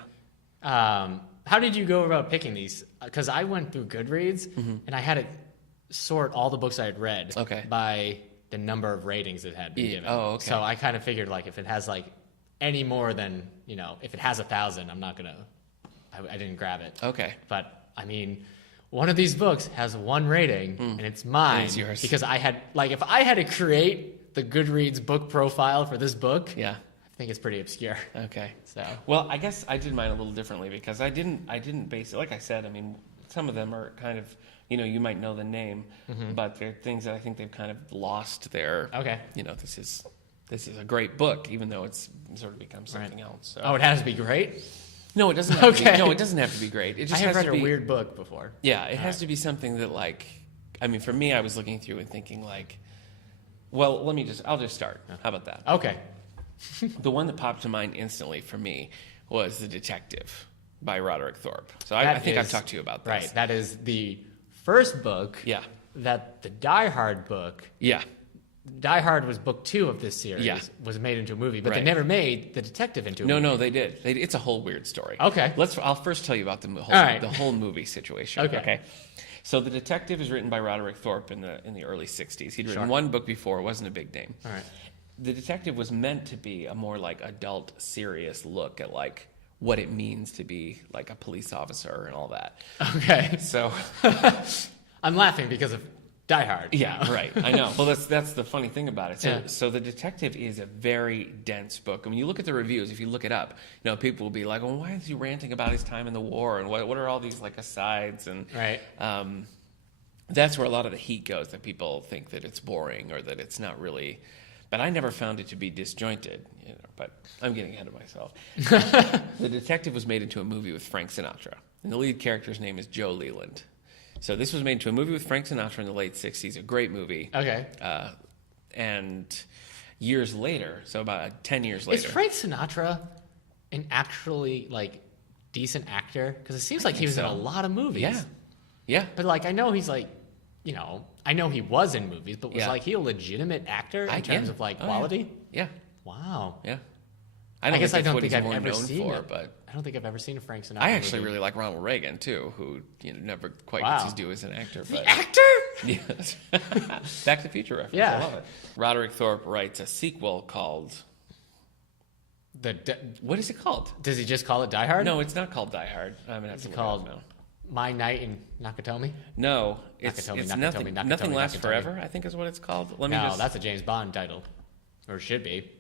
How did you go about picking these? Because I went through Goodreads and I had to sort all the books I had read by the number of ratings it had been given. Oh, okay. So I kind of figured like if it has like any more than, you know, if it has 1,000, I'm not going to, I didn't grab it. Okay. But I mean, one of these books has one rating and it's mine. It's yours. Because I had, like if I had to create the Goodreads book profile for this book, I think it's pretty obscure. Okay. So well, I guess I did mine a little differently because I didn't base it, like I said, I mean, some of them are kind of, you know, you might know the name, but they're things that I think they've kind of lost their, you know, this is a great book, even though it's sort of become something else. So. Oh, it has to be great? No, it doesn't have to Okay. be. No, it doesn't have to be great. It I just have has read to be a weird book before. Yeah, it has to be something that, like, I mean, for me, I was looking through and thinking, like, well, I'll just start. How about that? Okay. The one that popped to mind instantly for me was The Detective by Roderick Thorpe. So I think I've talked to you about this. Right. That is the first book. Yeah. That the Die Hard book. Yeah. Die Hard was book 2 of this series. Yeah. Was made into a movie, but they Right. never made The Detective into a movie. No, they did. It's a whole weird story. Okay. I'll first tell you about the whole movie situation. Okay. So The Detective is written by Roderick Thorpe in the early 60s. He'd written one book before. It wasn't a big name. All right. The Detective was meant to be a more like adult, serious look at like what it means to be like a police officer and all that. Okay. So I'm laughing because of Die Hard. yeah, right. I know. Well, that's the funny thing about it. Yeah. So The Detective is a very dense book. I mean, you look at the reviews. If you look it up, people will be like, "Well, why is he ranting about his time in the war? And what are all these like asides?" And Right. that's where a lot of the heat goes. That people think that it's boring or that it's not really. But I never found it to be disjointed. But I'm getting ahead of myself. The Detective was made into a movie with Frank Sinatra, and the lead character's name is Joe Leland. So this was made into a movie with Frank Sinatra in the late 60s, a great movie. Okay. And years later, so about 10 years later. Is Frank Sinatra an actually like decent actor? Because it seems like he was in a lot of movies. Yeah. Yeah. But like I know he's like, I know he was in movies, but was Yeah. like he a legitimate actor in terms of like quality? Yeah. Wow. Yeah. I guess I that's don't what think he's I've more ever known seen for, it. but I don't think I've ever seen a Frank Sinatra. I actually movie. really like Ronald Reagan too, who never quite Wow. gets his due as an actor. But Actor? yes. Back to the Future reference. Yeah. I love it. Roderick Thorpe writes a sequel called what is it called? Does he just call it Die Hard? No, it's not called Die Hard. It's called My Night in Nakatomi. No, it's Nakatomi, nothing. Nakatomi, Nothing lasts Nakatomi. forever. I think is what it's called. No, that's a James Bond title, or should be.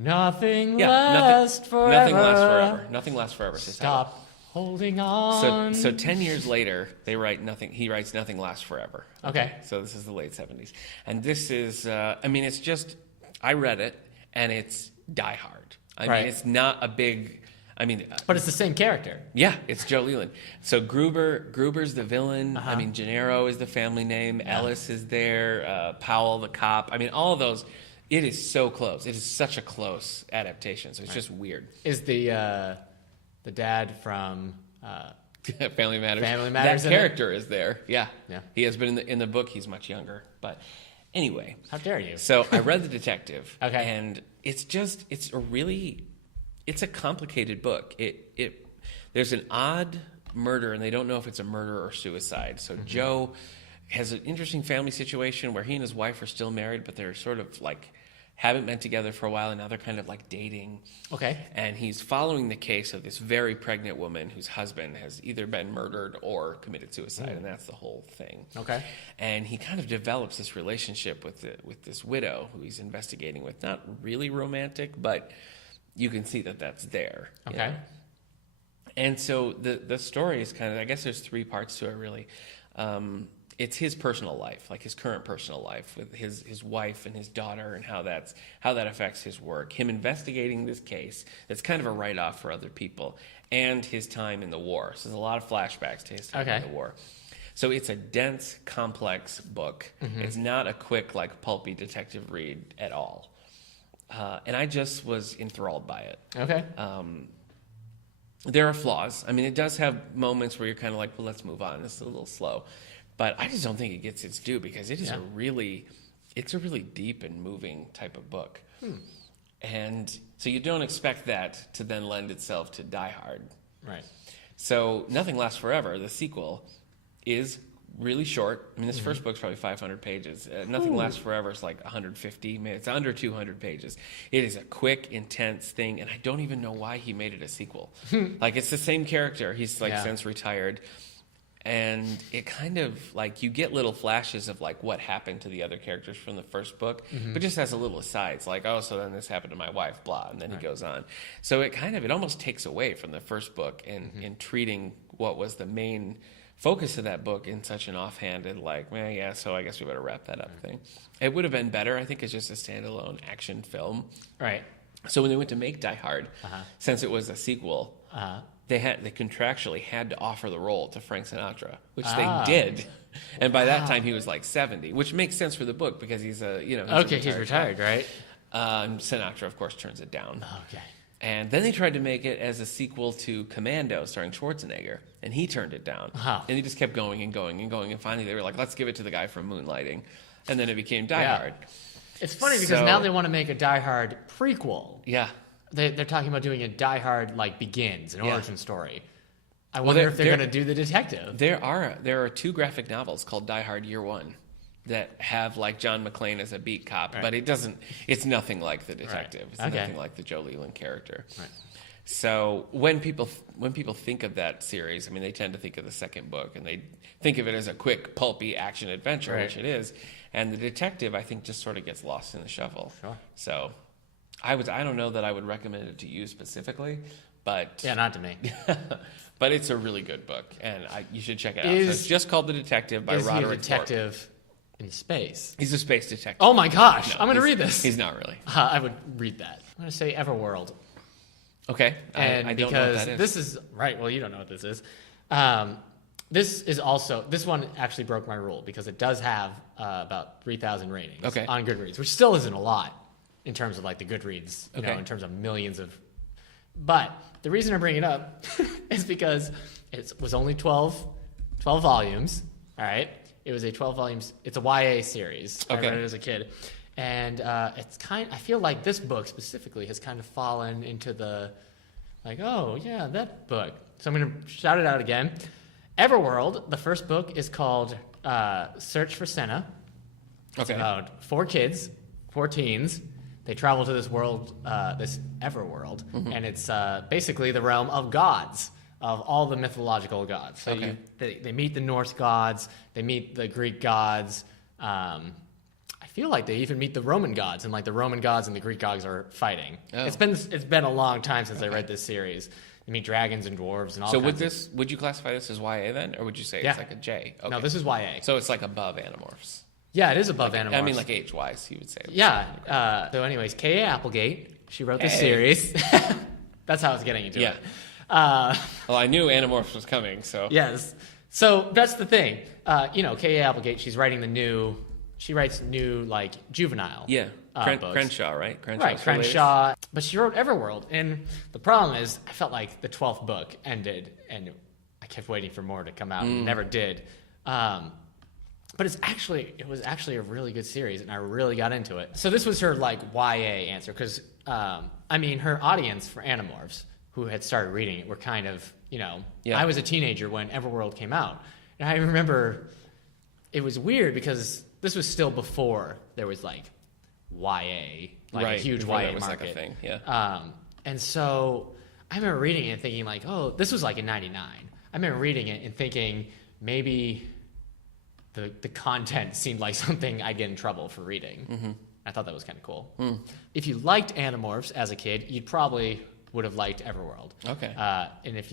Nothing yeah, lasts forever. Nothing lasts forever. Nothing lasts forever. is his title. Stop holding on. So 10 years later, they write nothing. He writes Nothing Lasts Forever. Okay. So this is the late 70s, and this is. It's just. I read it, and it's Die Hard. I Right. mean, it's not a big. But it's the same character. Yeah, it's Joe Leland. So Gruber's the villain. Uh-huh. I mean, Gennaro is the family name. Yeah. Ellis is there. Powell, the cop. I mean, all of those. It is so close. It is such a close adaptation. So it's just weird. Is the dad from Family Matters? Family Matters That character is there. Yeah. Yeah. He has been in the book. He's much younger. But anyway. How dare you? So I read The Detective. Okay. And it's a complicated book. There's an odd murder, and they don't know if it's a murder or suicide. So Joe has an interesting family situation where he and his wife are still married, but they're sort of like haven't been together for a while, and now they're kind of like dating. Okay. And he's following the case of this very pregnant woman whose husband has either been murdered or committed suicide, and that's the whole thing. Okay. And he kind of develops this relationship with this widow who he's investigating with. Not really romantic, but you can see that that's there. Okay. And so the story is kind of, I guess there's 3 parts to it really. It's his personal life, like his current personal life with his wife and his daughter, and how that affects his work. Him investigating this case that's kind of a write-off for other people, and his time in the war. So there's a lot of flashbacks to his time in the war. So it's a dense, complex book. Mm-hmm. It's not a quick, like pulpy detective read at all. And I just was enthralled by it. Okay. There are flaws. I mean, it does have moments where you're kind of like, well, let's move on. This is a little slow. But I just don't think it gets its due because it is a really deep and moving type of book. And so you don't expect that to then lend itself to Die Hard. Right. So Nothing Lasts Forever, the sequel, is really short. I mean, this first book's probably 500 pages. Nothing Lasts Forever is like 150 minutes, under 200 pages. It is a quick, intense thing, and I don't even know why he made it a sequel. Like, it's the same character. He's like since retired. And it kind of, like, you get little flashes of, like, what happened to the other characters from the first book, but just as a little asides, like, oh, so then this happened to my wife, blah, and then he goes on. So it almost takes away from the first book in treating what was the main focus of that book in such an offhanded, like, well, yeah, so I guess we better wrap that up thing. It would have been better, I think, as just a standalone action film. Right. So when they went to make Die Hard, since it was a sequel, they contractually had to offer the role to Frank Sinatra, which they did. And by that time he was like 70, which makes sense for the book because he's he's retired, right? Sinatra, of course, turns it down. Okay. And then they tried to make it as a sequel to Commando starring Schwarzenegger, and he turned it down. And he just kept going and going and going, and finally they were like, let's give it to the guy from Moonlighting. And then it became Die Hard. It's funny because now they want to make a Die Hard prequel. Yeah. They're talking about doing a Die Hard like Begins, an origin story. I wonder if they're going to do the detective. There are 2 graphic novels called Die Hard Year One that have like John McClane as a beat cop, but it's nothing like the detective. It's nothing like the Joe Leland character. Right. So when people think of that series, I mean, they tend to think of the second book, and they think of it as a quick, pulpy action adventure, which it is. And the detective, I think, just sort of gets lost in the shuffle. Sure. So I don't know that I would recommend it to you specifically, but not to me. But it's a really good book, and you should check it out. So it's just called The Detective by Roderick Thorpe. Is he a detective in space? He's a space detective. Oh my gosh, I'm going to read this. He's not really. I would read that. I'm going to say Everworld. Okay, and I don't know what that is. This is right. Well, you don't know what this is. This one actually broke my rule because it does have about 3,000 ratings on Goodreads, which still isn't a lot in terms of like the Goodreads, in terms of millions of. But the reason I bring it up is because it was only 12 volumes. All right, it was a 12 volumes. It's a YA series. I read it as a kid, and I feel like this book specifically has kind of fallen into the like, oh yeah, that book. So I'm going to shout it out again. Everworld, the first book is called Search for Senna. It's about 4 kids, 4 teens. They travel to this world, this Everworld, and it's basically the realm of gods, of all the mythological gods. So they meet the Norse gods, they meet the Greek gods. I feel like they even meet the Roman gods, and like the Roman gods and the Greek gods are fighting. Oh. It's been a long time since I read this series. They meet dragons and dwarves and all. So would you classify this as YA then, or would you say it's like a J? Okay. No, this is YA. So it's like above Animorphs. Yeah, it is above Animorphs. I mean, like age-wise, you would say. Yeah. So anyways, K.A. Applegate, she wrote this series. That's how I was getting into it. Well, I knew Animorphs was coming, so. Yes. So that's the thing. K.A. Applegate, she writes new, like, juvenile books. Crenshaw, right? Crenshaw. But she wrote Everworld, and the problem is I felt like the 12th book ended, and I kept waiting for more to come out, and never did. But it was actually a really good series, and I really got into it. So this was her, like, YA answer, because, her audience for Animorphs, who had started reading it, were kind of, I was a teenager when Everworld came out. And I remember it was weird because this was still before there was, like, YA, like a huge YA market. Like a thing. Yeah. And so I remember reading it and thinking, like, oh, this was like in 99. I remember reading it and thinking maybe the content seemed like something I'd get in trouble for reading. I thought that was kind of cool. If you liked Animorphs as a kid, you probably would have liked Everworld. Okay. And if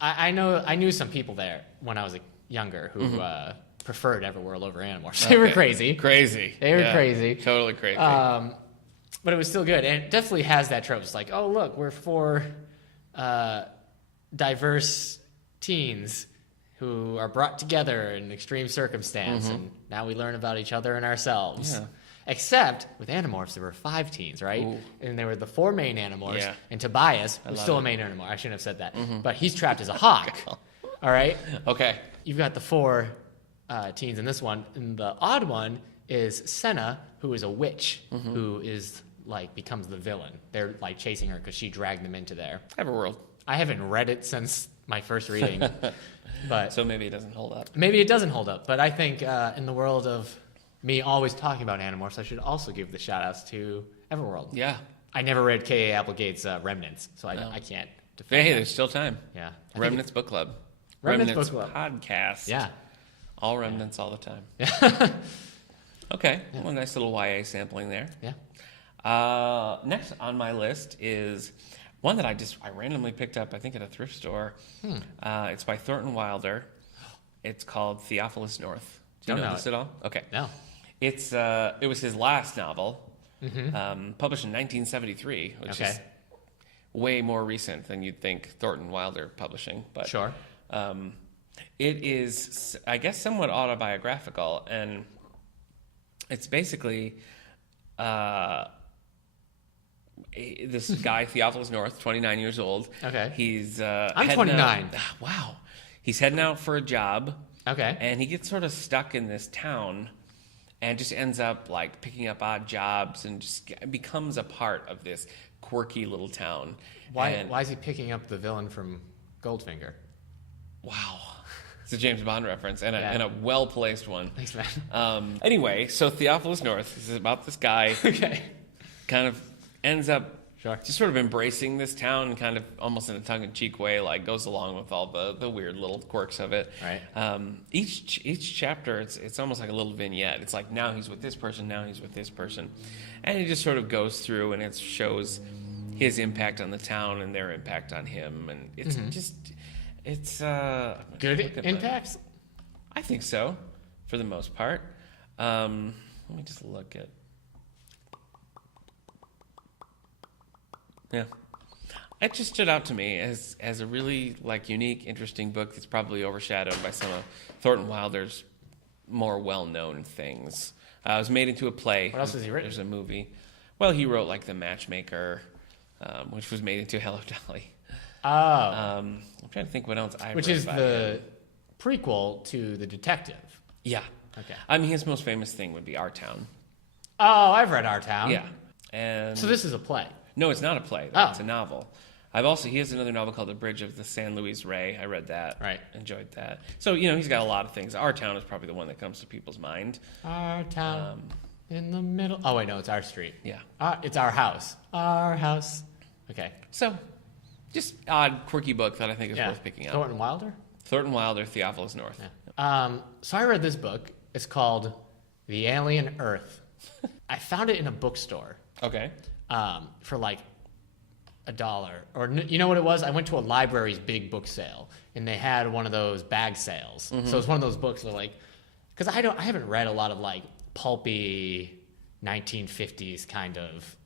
I knew some people there when I was younger who preferred Everworld over Animorphs. They were crazy. They were crazy. Totally crazy. But it was still good, and it definitely has that trope. It's like, oh look, we're 4 diverse teens who are brought together in extreme circumstance, and now we learn about each other and ourselves. Yeah. Except with Animorphs, there were 5 teens, right? Ooh. And there were the 4 main Animorphs, and Tobias, who's still a main Animorph. I shouldn't have said that, but he's trapped as a hawk. All right. Okay. You've got the 4 teens in this one, and the odd one is Senna, who is a witch, who is like becomes the villain. They're like chasing her because she dragged them into there. Everworld. I haven't read it since my first reading, but so maybe it doesn't hold up. Maybe it doesn't hold up, but I think in the world of me always talking about Animorphs, I should also give the shout-outs to Everworld. Yeah. I never read K.A. Applegate's Remnants, so I can't defend Hey, that. there's still time. Yeah. Remnants Book Club. Remnants Book Club. Podcast. Yeah. All Remnants all the time. Yeah. Okay. Yeah. Well, a nice little YA sampling there. Yeah. Next on my list is one that I randomly picked up, I think, at a thrift store. It's by Thornton Wilder. It's called Theophilus North. Do you know this at all? Okay. No. It was his last novel, published in 1973, which is way more recent than you'd think Thornton Wilder publishing. But Sure. It is, I guess, somewhat autobiographical, and it's basically this guy, Theophilus North, 29 years old. Okay. He's I'm 29. Wow. He's heading out for a job. Okay. And he gets sort of stuck in this town and just ends up like picking up odd jobs and just becomes a part of this quirky little town. Why is he picking up the villain from Goldfinger? Wow. It's a James Bond reference and Yeah. a well-placed one. Thanks, man. Anyway, so Theophilus North is about this guy Okay. kind of ends up Sure. just sort of embracing this town and kind of almost in a tongue-in-cheek way, like goes along with all the weird little quirks of it. Right. Each chapter, it's almost like a little vignette. It's like now he's with this person, now he's with this person. And he just sort of goes through and it shows his impact on the town and their impact on him. And it's it's Good impacts? I think so, for the most part. Let me just look at... Yeah. It just stood out to me as a really like unique, interesting book that's probably overshadowed by some of Thornton Wilder's more well-known things. It was made into a play. What else has he written? There's a movie. Well, he wrote like The Matchmaker, which was made into Hello Dolly. Oh. I'm trying to think what else I Which read is by the him. prequel to The Detective. Yeah. Okay. I mean, his most famous thing would be Our Town. Oh, I've read Our Town. Yeah. And So this is a play. no, it's not a play. Oh. It's a novel. He has another novel called The Bridge of the San Luis Rey. I read that. Right. Enjoyed that. So, he's got a lot of things. Our Town is probably the one that comes to people's mind. Our town in the middle. Oh, wait, no, it's Our Street. Yeah. It's Our House. Our House. Okay. So, just odd, quirky book that I think is worth picking up. Thornton Wilder? Thornton Wilder, Theophilus North. Yeah. So I read this book. It's called The Alien Earth. I found it in a bookstore Okay. for like $1. Or you know what it was? I went to a library's big book sale, and they had one of those bag sales. So it's one of those books where like, because I haven't read a lot of like pulpy 1950s kind of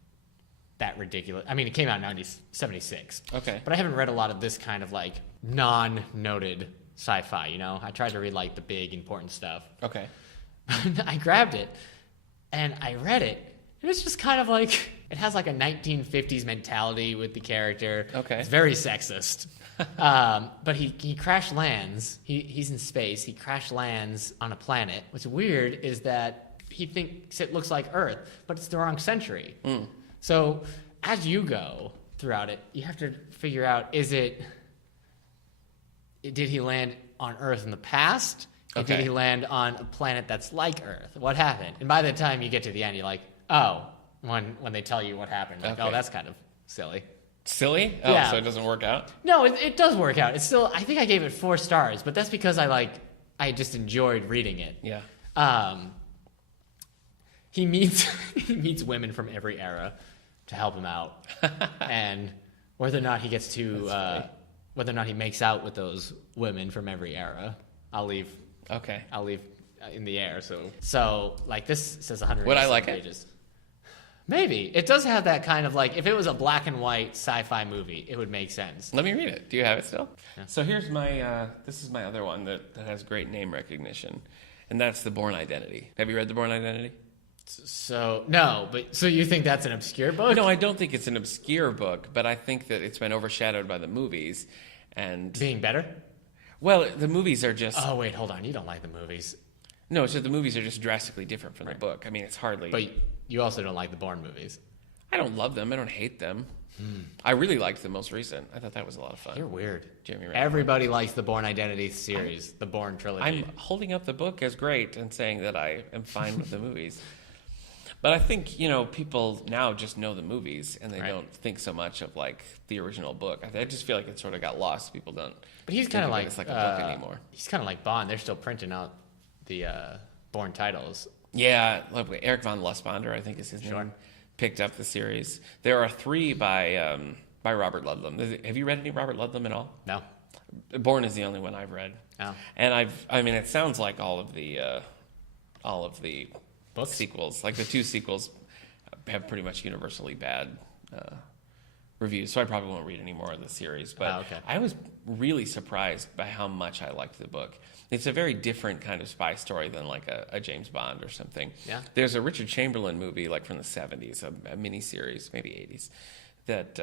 that ridiculous. I mean, it came out in 1976. Okay. But I haven't read a lot of this kind of like non-noted sci-fi, I tried to read like the big important stuff. Okay. I grabbed it and I read it. It was just kind of like, it has like a 1950s mentality with the character. Okay. It's very sexist. But he crash lands. He's in space. He crash lands on a planet. What's weird is that he thinks it looks like Earth, but it's the wrong century. So as you go throughout it, you have to figure out, did he land on Earth in the past? Or Okay. did he land on a planet that's like Earth? What happened? And by the time you get to the end, you're like, oh, when they tell you what happened, like, Okay. oh, that's kind of silly. Silly? Oh, Yeah. so it doesn't work out? No, it does work out. It's still, I think I gave it 4 stars, but that's because I just enjoyed reading it. Yeah. He meets women from every era to help him out, and whether or not he gets to whether or not he makes out with those women from every era, I'll leave Okay. in the air. So like this says 100 Would I like pages. Maybe it does have that kind of like, if it was a black and white sci-fi movie, it would make sense. Let me read it. Do you have it still? Yeah. So here's this is my other one that has great name recognition, and that's The Bourne Identity. Have you read The Bourne Identity? So no, but so you think that's an obscure book? No, I don't think it's an obscure book, but I think that it's been overshadowed by the movies. And Being better? well, the movies are just Oh wait, hold on. You don't like the movies, no. So the movies are just drastically different from the book. I mean, it's hardly. but you also don't like the Bourne movies. I don't love them. I don't hate them. I really liked the most recent. I thought that was a lot of fun. You're weird. Jeremy Renner. Everybody likes the Bourne Identity series, the Bourne trilogy. I'm holding up the book as great and saying that I am fine with the movies. But I think, people now just know the movies and they Right. don't think so much of like the original book. I just feel like it sort of got lost. People don't. But he's think kind of of it like as like a book anymore. He's kind of like Bond. They're still printing out the Bourne titles. Yeah, like Eric von Lustbander, I think is his name, picked up the series. There are 3 by Robert Ludlum. Have you read any Robert Ludlum at all? No. Bourne is the only one I've read. Oh. And it sounds like all of the Books? sequels, like the 2 sequels, have pretty much universally bad reviews, so I probably won't read any more of the series. But okay. I was really surprised by how much I liked the book. It's a very different kind of spy story than like a James Bond or something. Yeah. There's a Richard Chamberlain movie like from the 70s, a miniseries, maybe 80s, that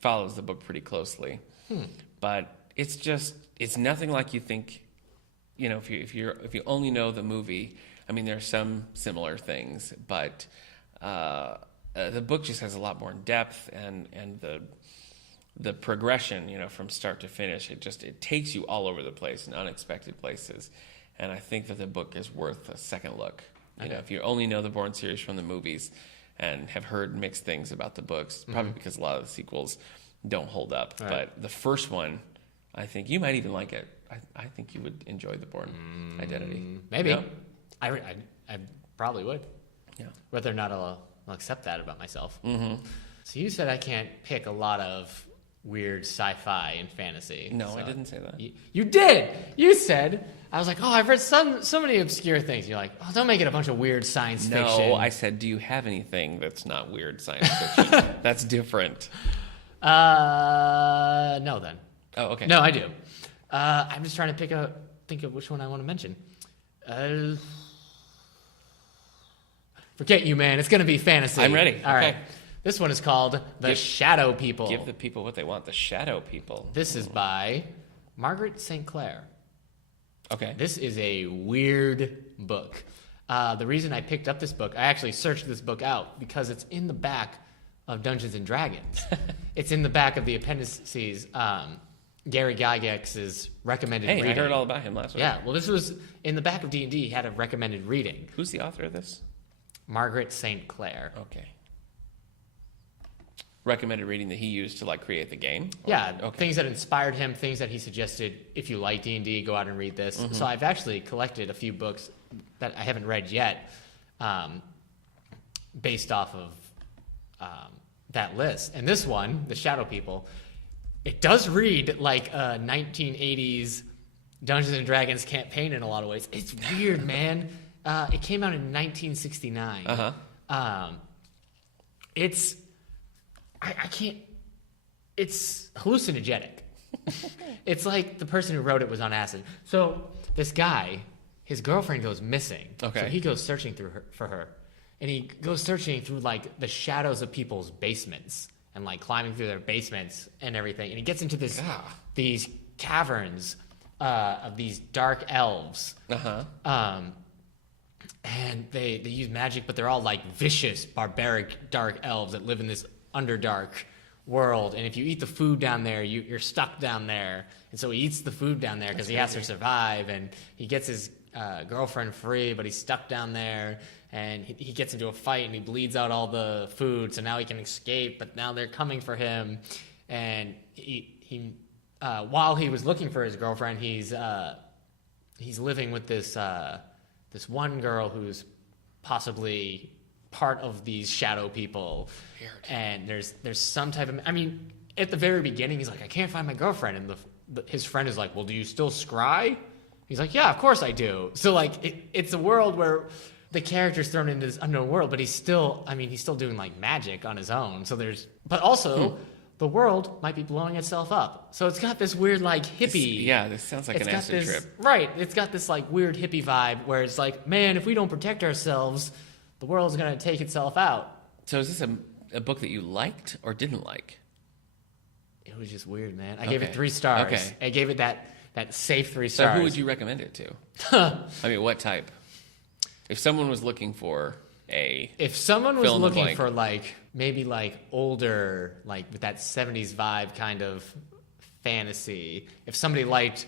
follows the book pretty closely. But it's nothing like you think. You know, if you only know the movie, I mean, there are some similar things, but the book just has a lot more depth and the progression, you know, from start to finish. It takes you all over the place in unexpected places, and I think that the book is worth a second look. You know, if you only know the Bourne series from the movies and have heard mixed things about the books, probably because a lot of the sequels don't hold up. Right. But the first one, I think you might even like it. I think you would enjoy the Bourne Identity. Maybe. Yeah. I probably would. Yeah. Whether or not I'll accept that about myself. Mm-hmm. So you said I can't pick a lot of weird sci-fi and fantasy. No, so I didn't say that. You did. You said, I was like, oh, I've read so many obscure things. You're like, oh, don't make it a bunch of weird science fiction. No, I said, do you have anything that's not weird science fiction? That's different. No then. Oh, okay. No, I do. I'm just trying to think of which one I want to mention. Forget you, man. It's going to be fantasy. I'm ready. All right. This one is called The Shadow People. Give the people what they want. The Shadow People. This is by Margaret St. Clair. Okay. This is a weird book. The reason I picked up this book, I actually searched this book out because it's in the back of Dungeons and Dragons. It's in the back of the appendices. Gary Gygax's recommended reading. I heard all about him last week. Yeah, well, this was in the back of D&D. He had a recommended reading. Who's the author of this? Margaret St. Clair. Okay. Recommended reading that he used to like create the game? Yeah, okay. Things that inspired him, things that he suggested, if you like D&D, go out and read this. Mm-hmm. So I've actually collected a few books that I haven't read yet based off of that list. And this one, The Shadow People, it does read like a 1980s Dungeons and Dragons campaign in a lot of ways. It's weird, man. It came out in 1969. Uh-huh. I can't. It's hallucinogenic. It's like the person who wrote it was on acid. So this guy, his girlfriend goes missing. Okay. So he goes searching for her, and he goes searching through like the shadows of people's basements and like climbing through their basements and everything. And he gets into these caverns of these dark elves. Uh-huh. And they use magic, but they're all like vicious, barbaric, dark elves that live in this underdark world. And if you eat the food down there, you're stuck down there. And so he eats the food down there because he has to survive. And he gets his girlfriend free, but he's stuck down there. And he gets into a fight and he bleeds out all the food. So now he can escape, but now they're coming for him. And he while he was looking for his girlfriend, he's living with this one girl who's possibly part of these shadow people. Weird. And there's some type of, I mean, at the very beginning, he's like, I can't find my girlfriend. And his friend is like, well, do you still scry? He's like, yeah, of course I do. So like, it's a world where the character's thrown into this unknown world, but he's still doing like magic on his own. So but also the world might be blowing itself up. So it's got this weird like hippie. This sounds like an acid trip. Right. It's got this like weird hippie vibe where it's like, man, if we don't protect ourselves, the world's going to take itself out. So is this a book that you liked or didn't like? It was just weird, man. I gave it 3 stars. Okay. I gave it that safe 3 stars. So who would you recommend it to? I mean, what type? If someone was looking for If someone was looking for like maybe like older, like with that 70s vibe kind of fantasy, if somebody liked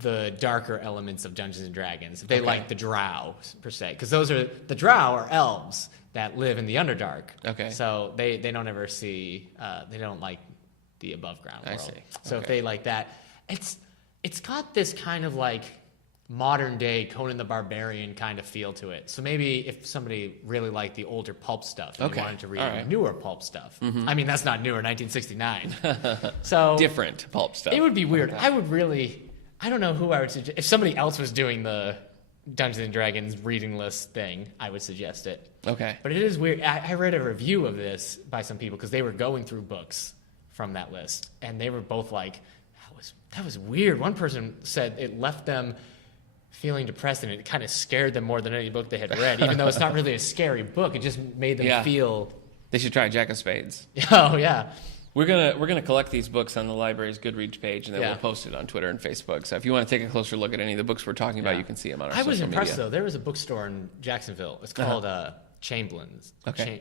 the darker elements of Dungeons and Dragons, if they liked the Drow per se, because the Drow are elves that live in the Underdark. Okay. So they don't ever see, they don't like the above ground world. I see. So if they like that, it's got this kind of like modern day Conan the Barbarian kind of feel to it. So maybe if somebody really liked the older pulp stuff and wanted to read newer pulp stuff. Mm-hmm. I mean, that's not newer, 1969. So different pulp stuff. It would be weird. I don't know who I would suggest. If somebody else was doing the Dungeons & Dragons reading list thing, I would suggest it. Okay. But it is weird. I read a review of this by some people because they were going through books from that list, and they were both like, that was weird. One person said it left them feeling depressed, and it kind of scared them more than any book they had read, even though it's not really a scary book. It just made them feel... They should try Jack of Spades. Oh, yeah. We're gonna collect these books on the library's Goodreads page, and then we'll post it on Twitter and Facebook. So if you want to take a closer look at any of the books we're talking about, you can see them on our social media. I was impressed, though. There was a bookstore in Jacksonville. It's called Chamberlain's.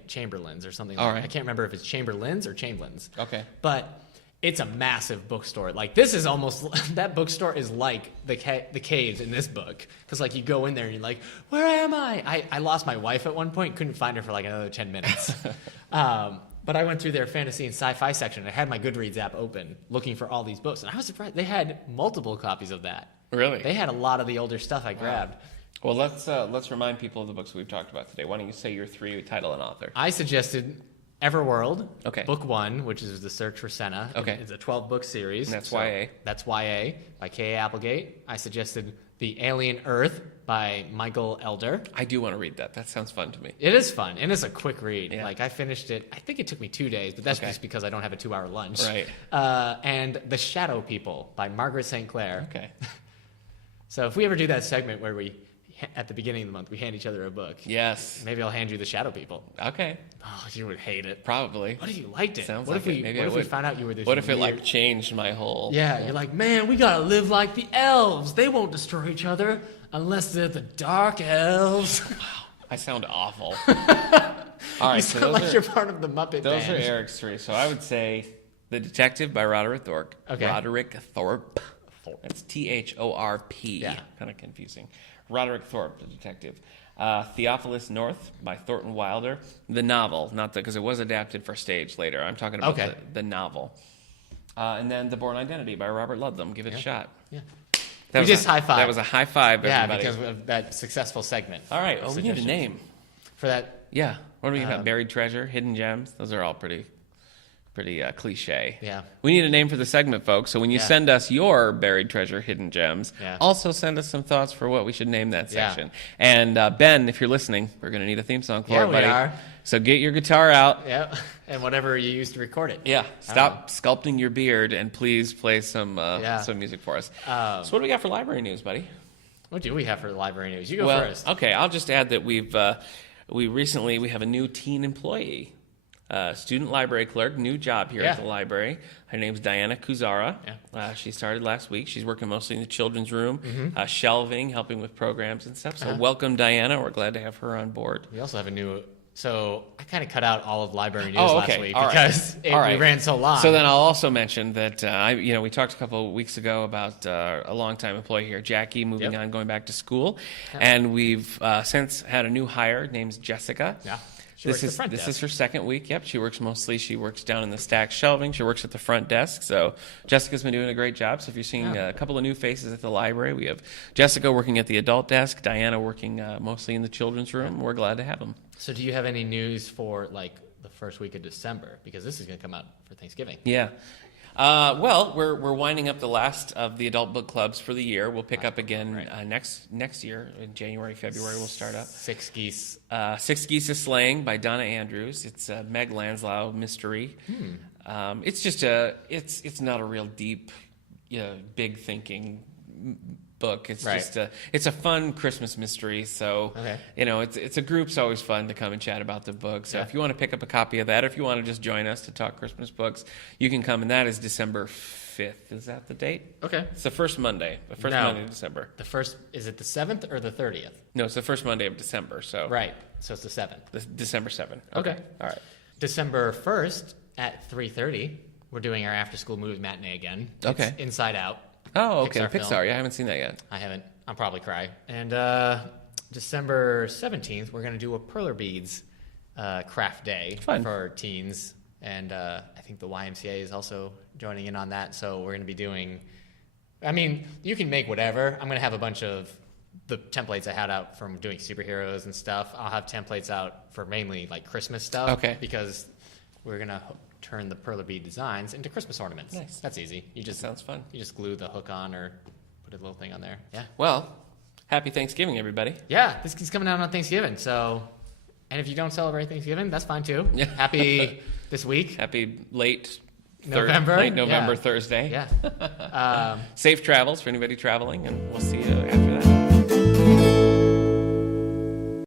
Chamberlain's or something like that. I can't remember if it's Chamberlain's or Chamberlain's. Okay. But... it's a massive bookstore. Like, this is almost... that bookstore is like the caves in this book. Because, like, you go in there and you're like, where am I? I lost my wife at one point. Couldn't find her for, like, another 10 minutes. But I went through their fantasy and sci-fi section. I had my Goodreads app open looking for all these books. And I was surprised. They had multiple copies of that. Really? They had a lot of the older stuff I grabbed. Well, let's remind people of the books we've talked about today. Why don't you say your 3 title and author? I suggested... Everworld, okay. Book 1, which is The Search for Senna. Okay. It's a 12-book series. And that's YA. That's YA by K.A. Applegate. I suggested The Alien Earth by Michael Elder. I do want to read that. That sounds fun to me. It is fun, and it's a quick read. Yeah. Like, I finished it, I think it took me 2 days, but that's just because I don't have a 2-hour lunch. Right. And The Shadow People by Margaret St. Clair. Okay. So if we ever do that segment where we... at the beginning of the month, we hand each other a book. Yes. Maybe I'll hand you The Shadow People. Okay. Oh, you would hate it. Probably. What if you liked it? Sounds what like if we, it. Maybe what I if would. we found out you were this What if it weird... like changed my whole... Yeah, you're like, man, we gotta live like the elves. They won't destroy each other unless they're the dark elves. Wow. I sound awful. All right, you so sound like you're part of the Muppet Those Band. are Eric's 3. So I would say The Detective by Roderick Thorpe. Okay. Roderick Thorpe. That's Thorp. Yeah. Kind of confusing. Roderick Thorpe, The Detective. Theophilus North by Thornton Wilder. The novel, not because it was adapted for stage later. I'm talking about the novel. And then The Bourne Identity by Robert Ludlum. Give it a shot. Yeah. We just high five. That was a high five, everybody. Yeah, because of that successful segment. All right. Oh, we need a name for that. Yeah. What do we got? Buried treasure, hidden gems. Those are all pretty cliche. Yeah. We need a name for the segment, folks. So when you send us your buried treasure, hidden gems, also send us some thoughts for what we should name that section. And Ben, if you're listening, we're going to need a theme song for it, buddy. We are. So get your guitar out. Yeah. And whatever you use to record it. Yeah. Stop sculpting your beard and please play some music for us. So what do we got for library news, buddy? What do we have for library news? You go first. Okay. I'll just add that we have a new teen employee. Student library clerk, new job here at the library. Her name's Diana Kuzara. Yeah. She started last week. She's working mostly in the children's room, shelving, helping with programs and stuff. So welcome, Diana. We're glad to have her on board. We also have a new... So I kind of cut out all of library news last week because we ran so long. So then I'll also mention that we talked a couple of weeks ago about a longtime employee here, Jackie, moving on, going back to school, and we've since had a new hire named Jessica. Yeah. This is her second week. Yep, she works down in the stack shelving. She works at the front desk. So Jessica's been doing a great job. So if you're seeing a couple of new faces at the library, we have Jessica working at the adult desk, Diana working mostly in the children's room. We're glad to have them. So do you have any news for like the first week of December? Because this is going to come out for Thanksgiving. Yeah. Well, we're winding up the last of the adult book clubs for the year. We'll pick up again next year in January, February. We'll start up. Six Geese. Six Geese is Slaying by Donna Andrews. It's a Meg Lanslow mystery. It's just it's not a real deep, big thinking book. It's just it's a fun Christmas mystery. So it's a group's always fun to come and chat about the book. So if you want to pick up a copy of that, or if you want to just join us to talk Christmas books, you can come. And that is December 5th. Is that the date? Okay. It's the first Monday. The first Monday of December. Is it the 7th or the 30th? No, it's the first Monday of December. So right. So it's the 7th. December 7th. Okay. All right. December 1st at 3:30, we're doing our after school movie matinee again. Okay. It's Inside Out. Oh, okay. Pixar. Yeah, I haven't seen that yet. I haven't. I'll probably cry. And December 17th, we're going to do a Perler Beads craft day for teens. And I think the YMCA is also joining in on that. So we're going to be doing... I mean, you can make whatever. I'm going to have a bunch of the templates I had out from doing superheroes and stuff. I'll have templates out for mainly like Christmas stuff. Okay. Because we're going to turn the Perler Bead designs into Christmas ornaments. Nice. That's easy. Sounds fun. You just glue the hook on or put a little thing on there. Yeah. Well, happy Thanksgiving, everybody. Yeah, this is coming out on Thanksgiving. So, and if you don't celebrate Thanksgiving, that's fine too. Yeah. Happy this week. Happy late November. Late November, Yeah. Thursday. Yeah. Safe travels for anybody traveling, and we'll see you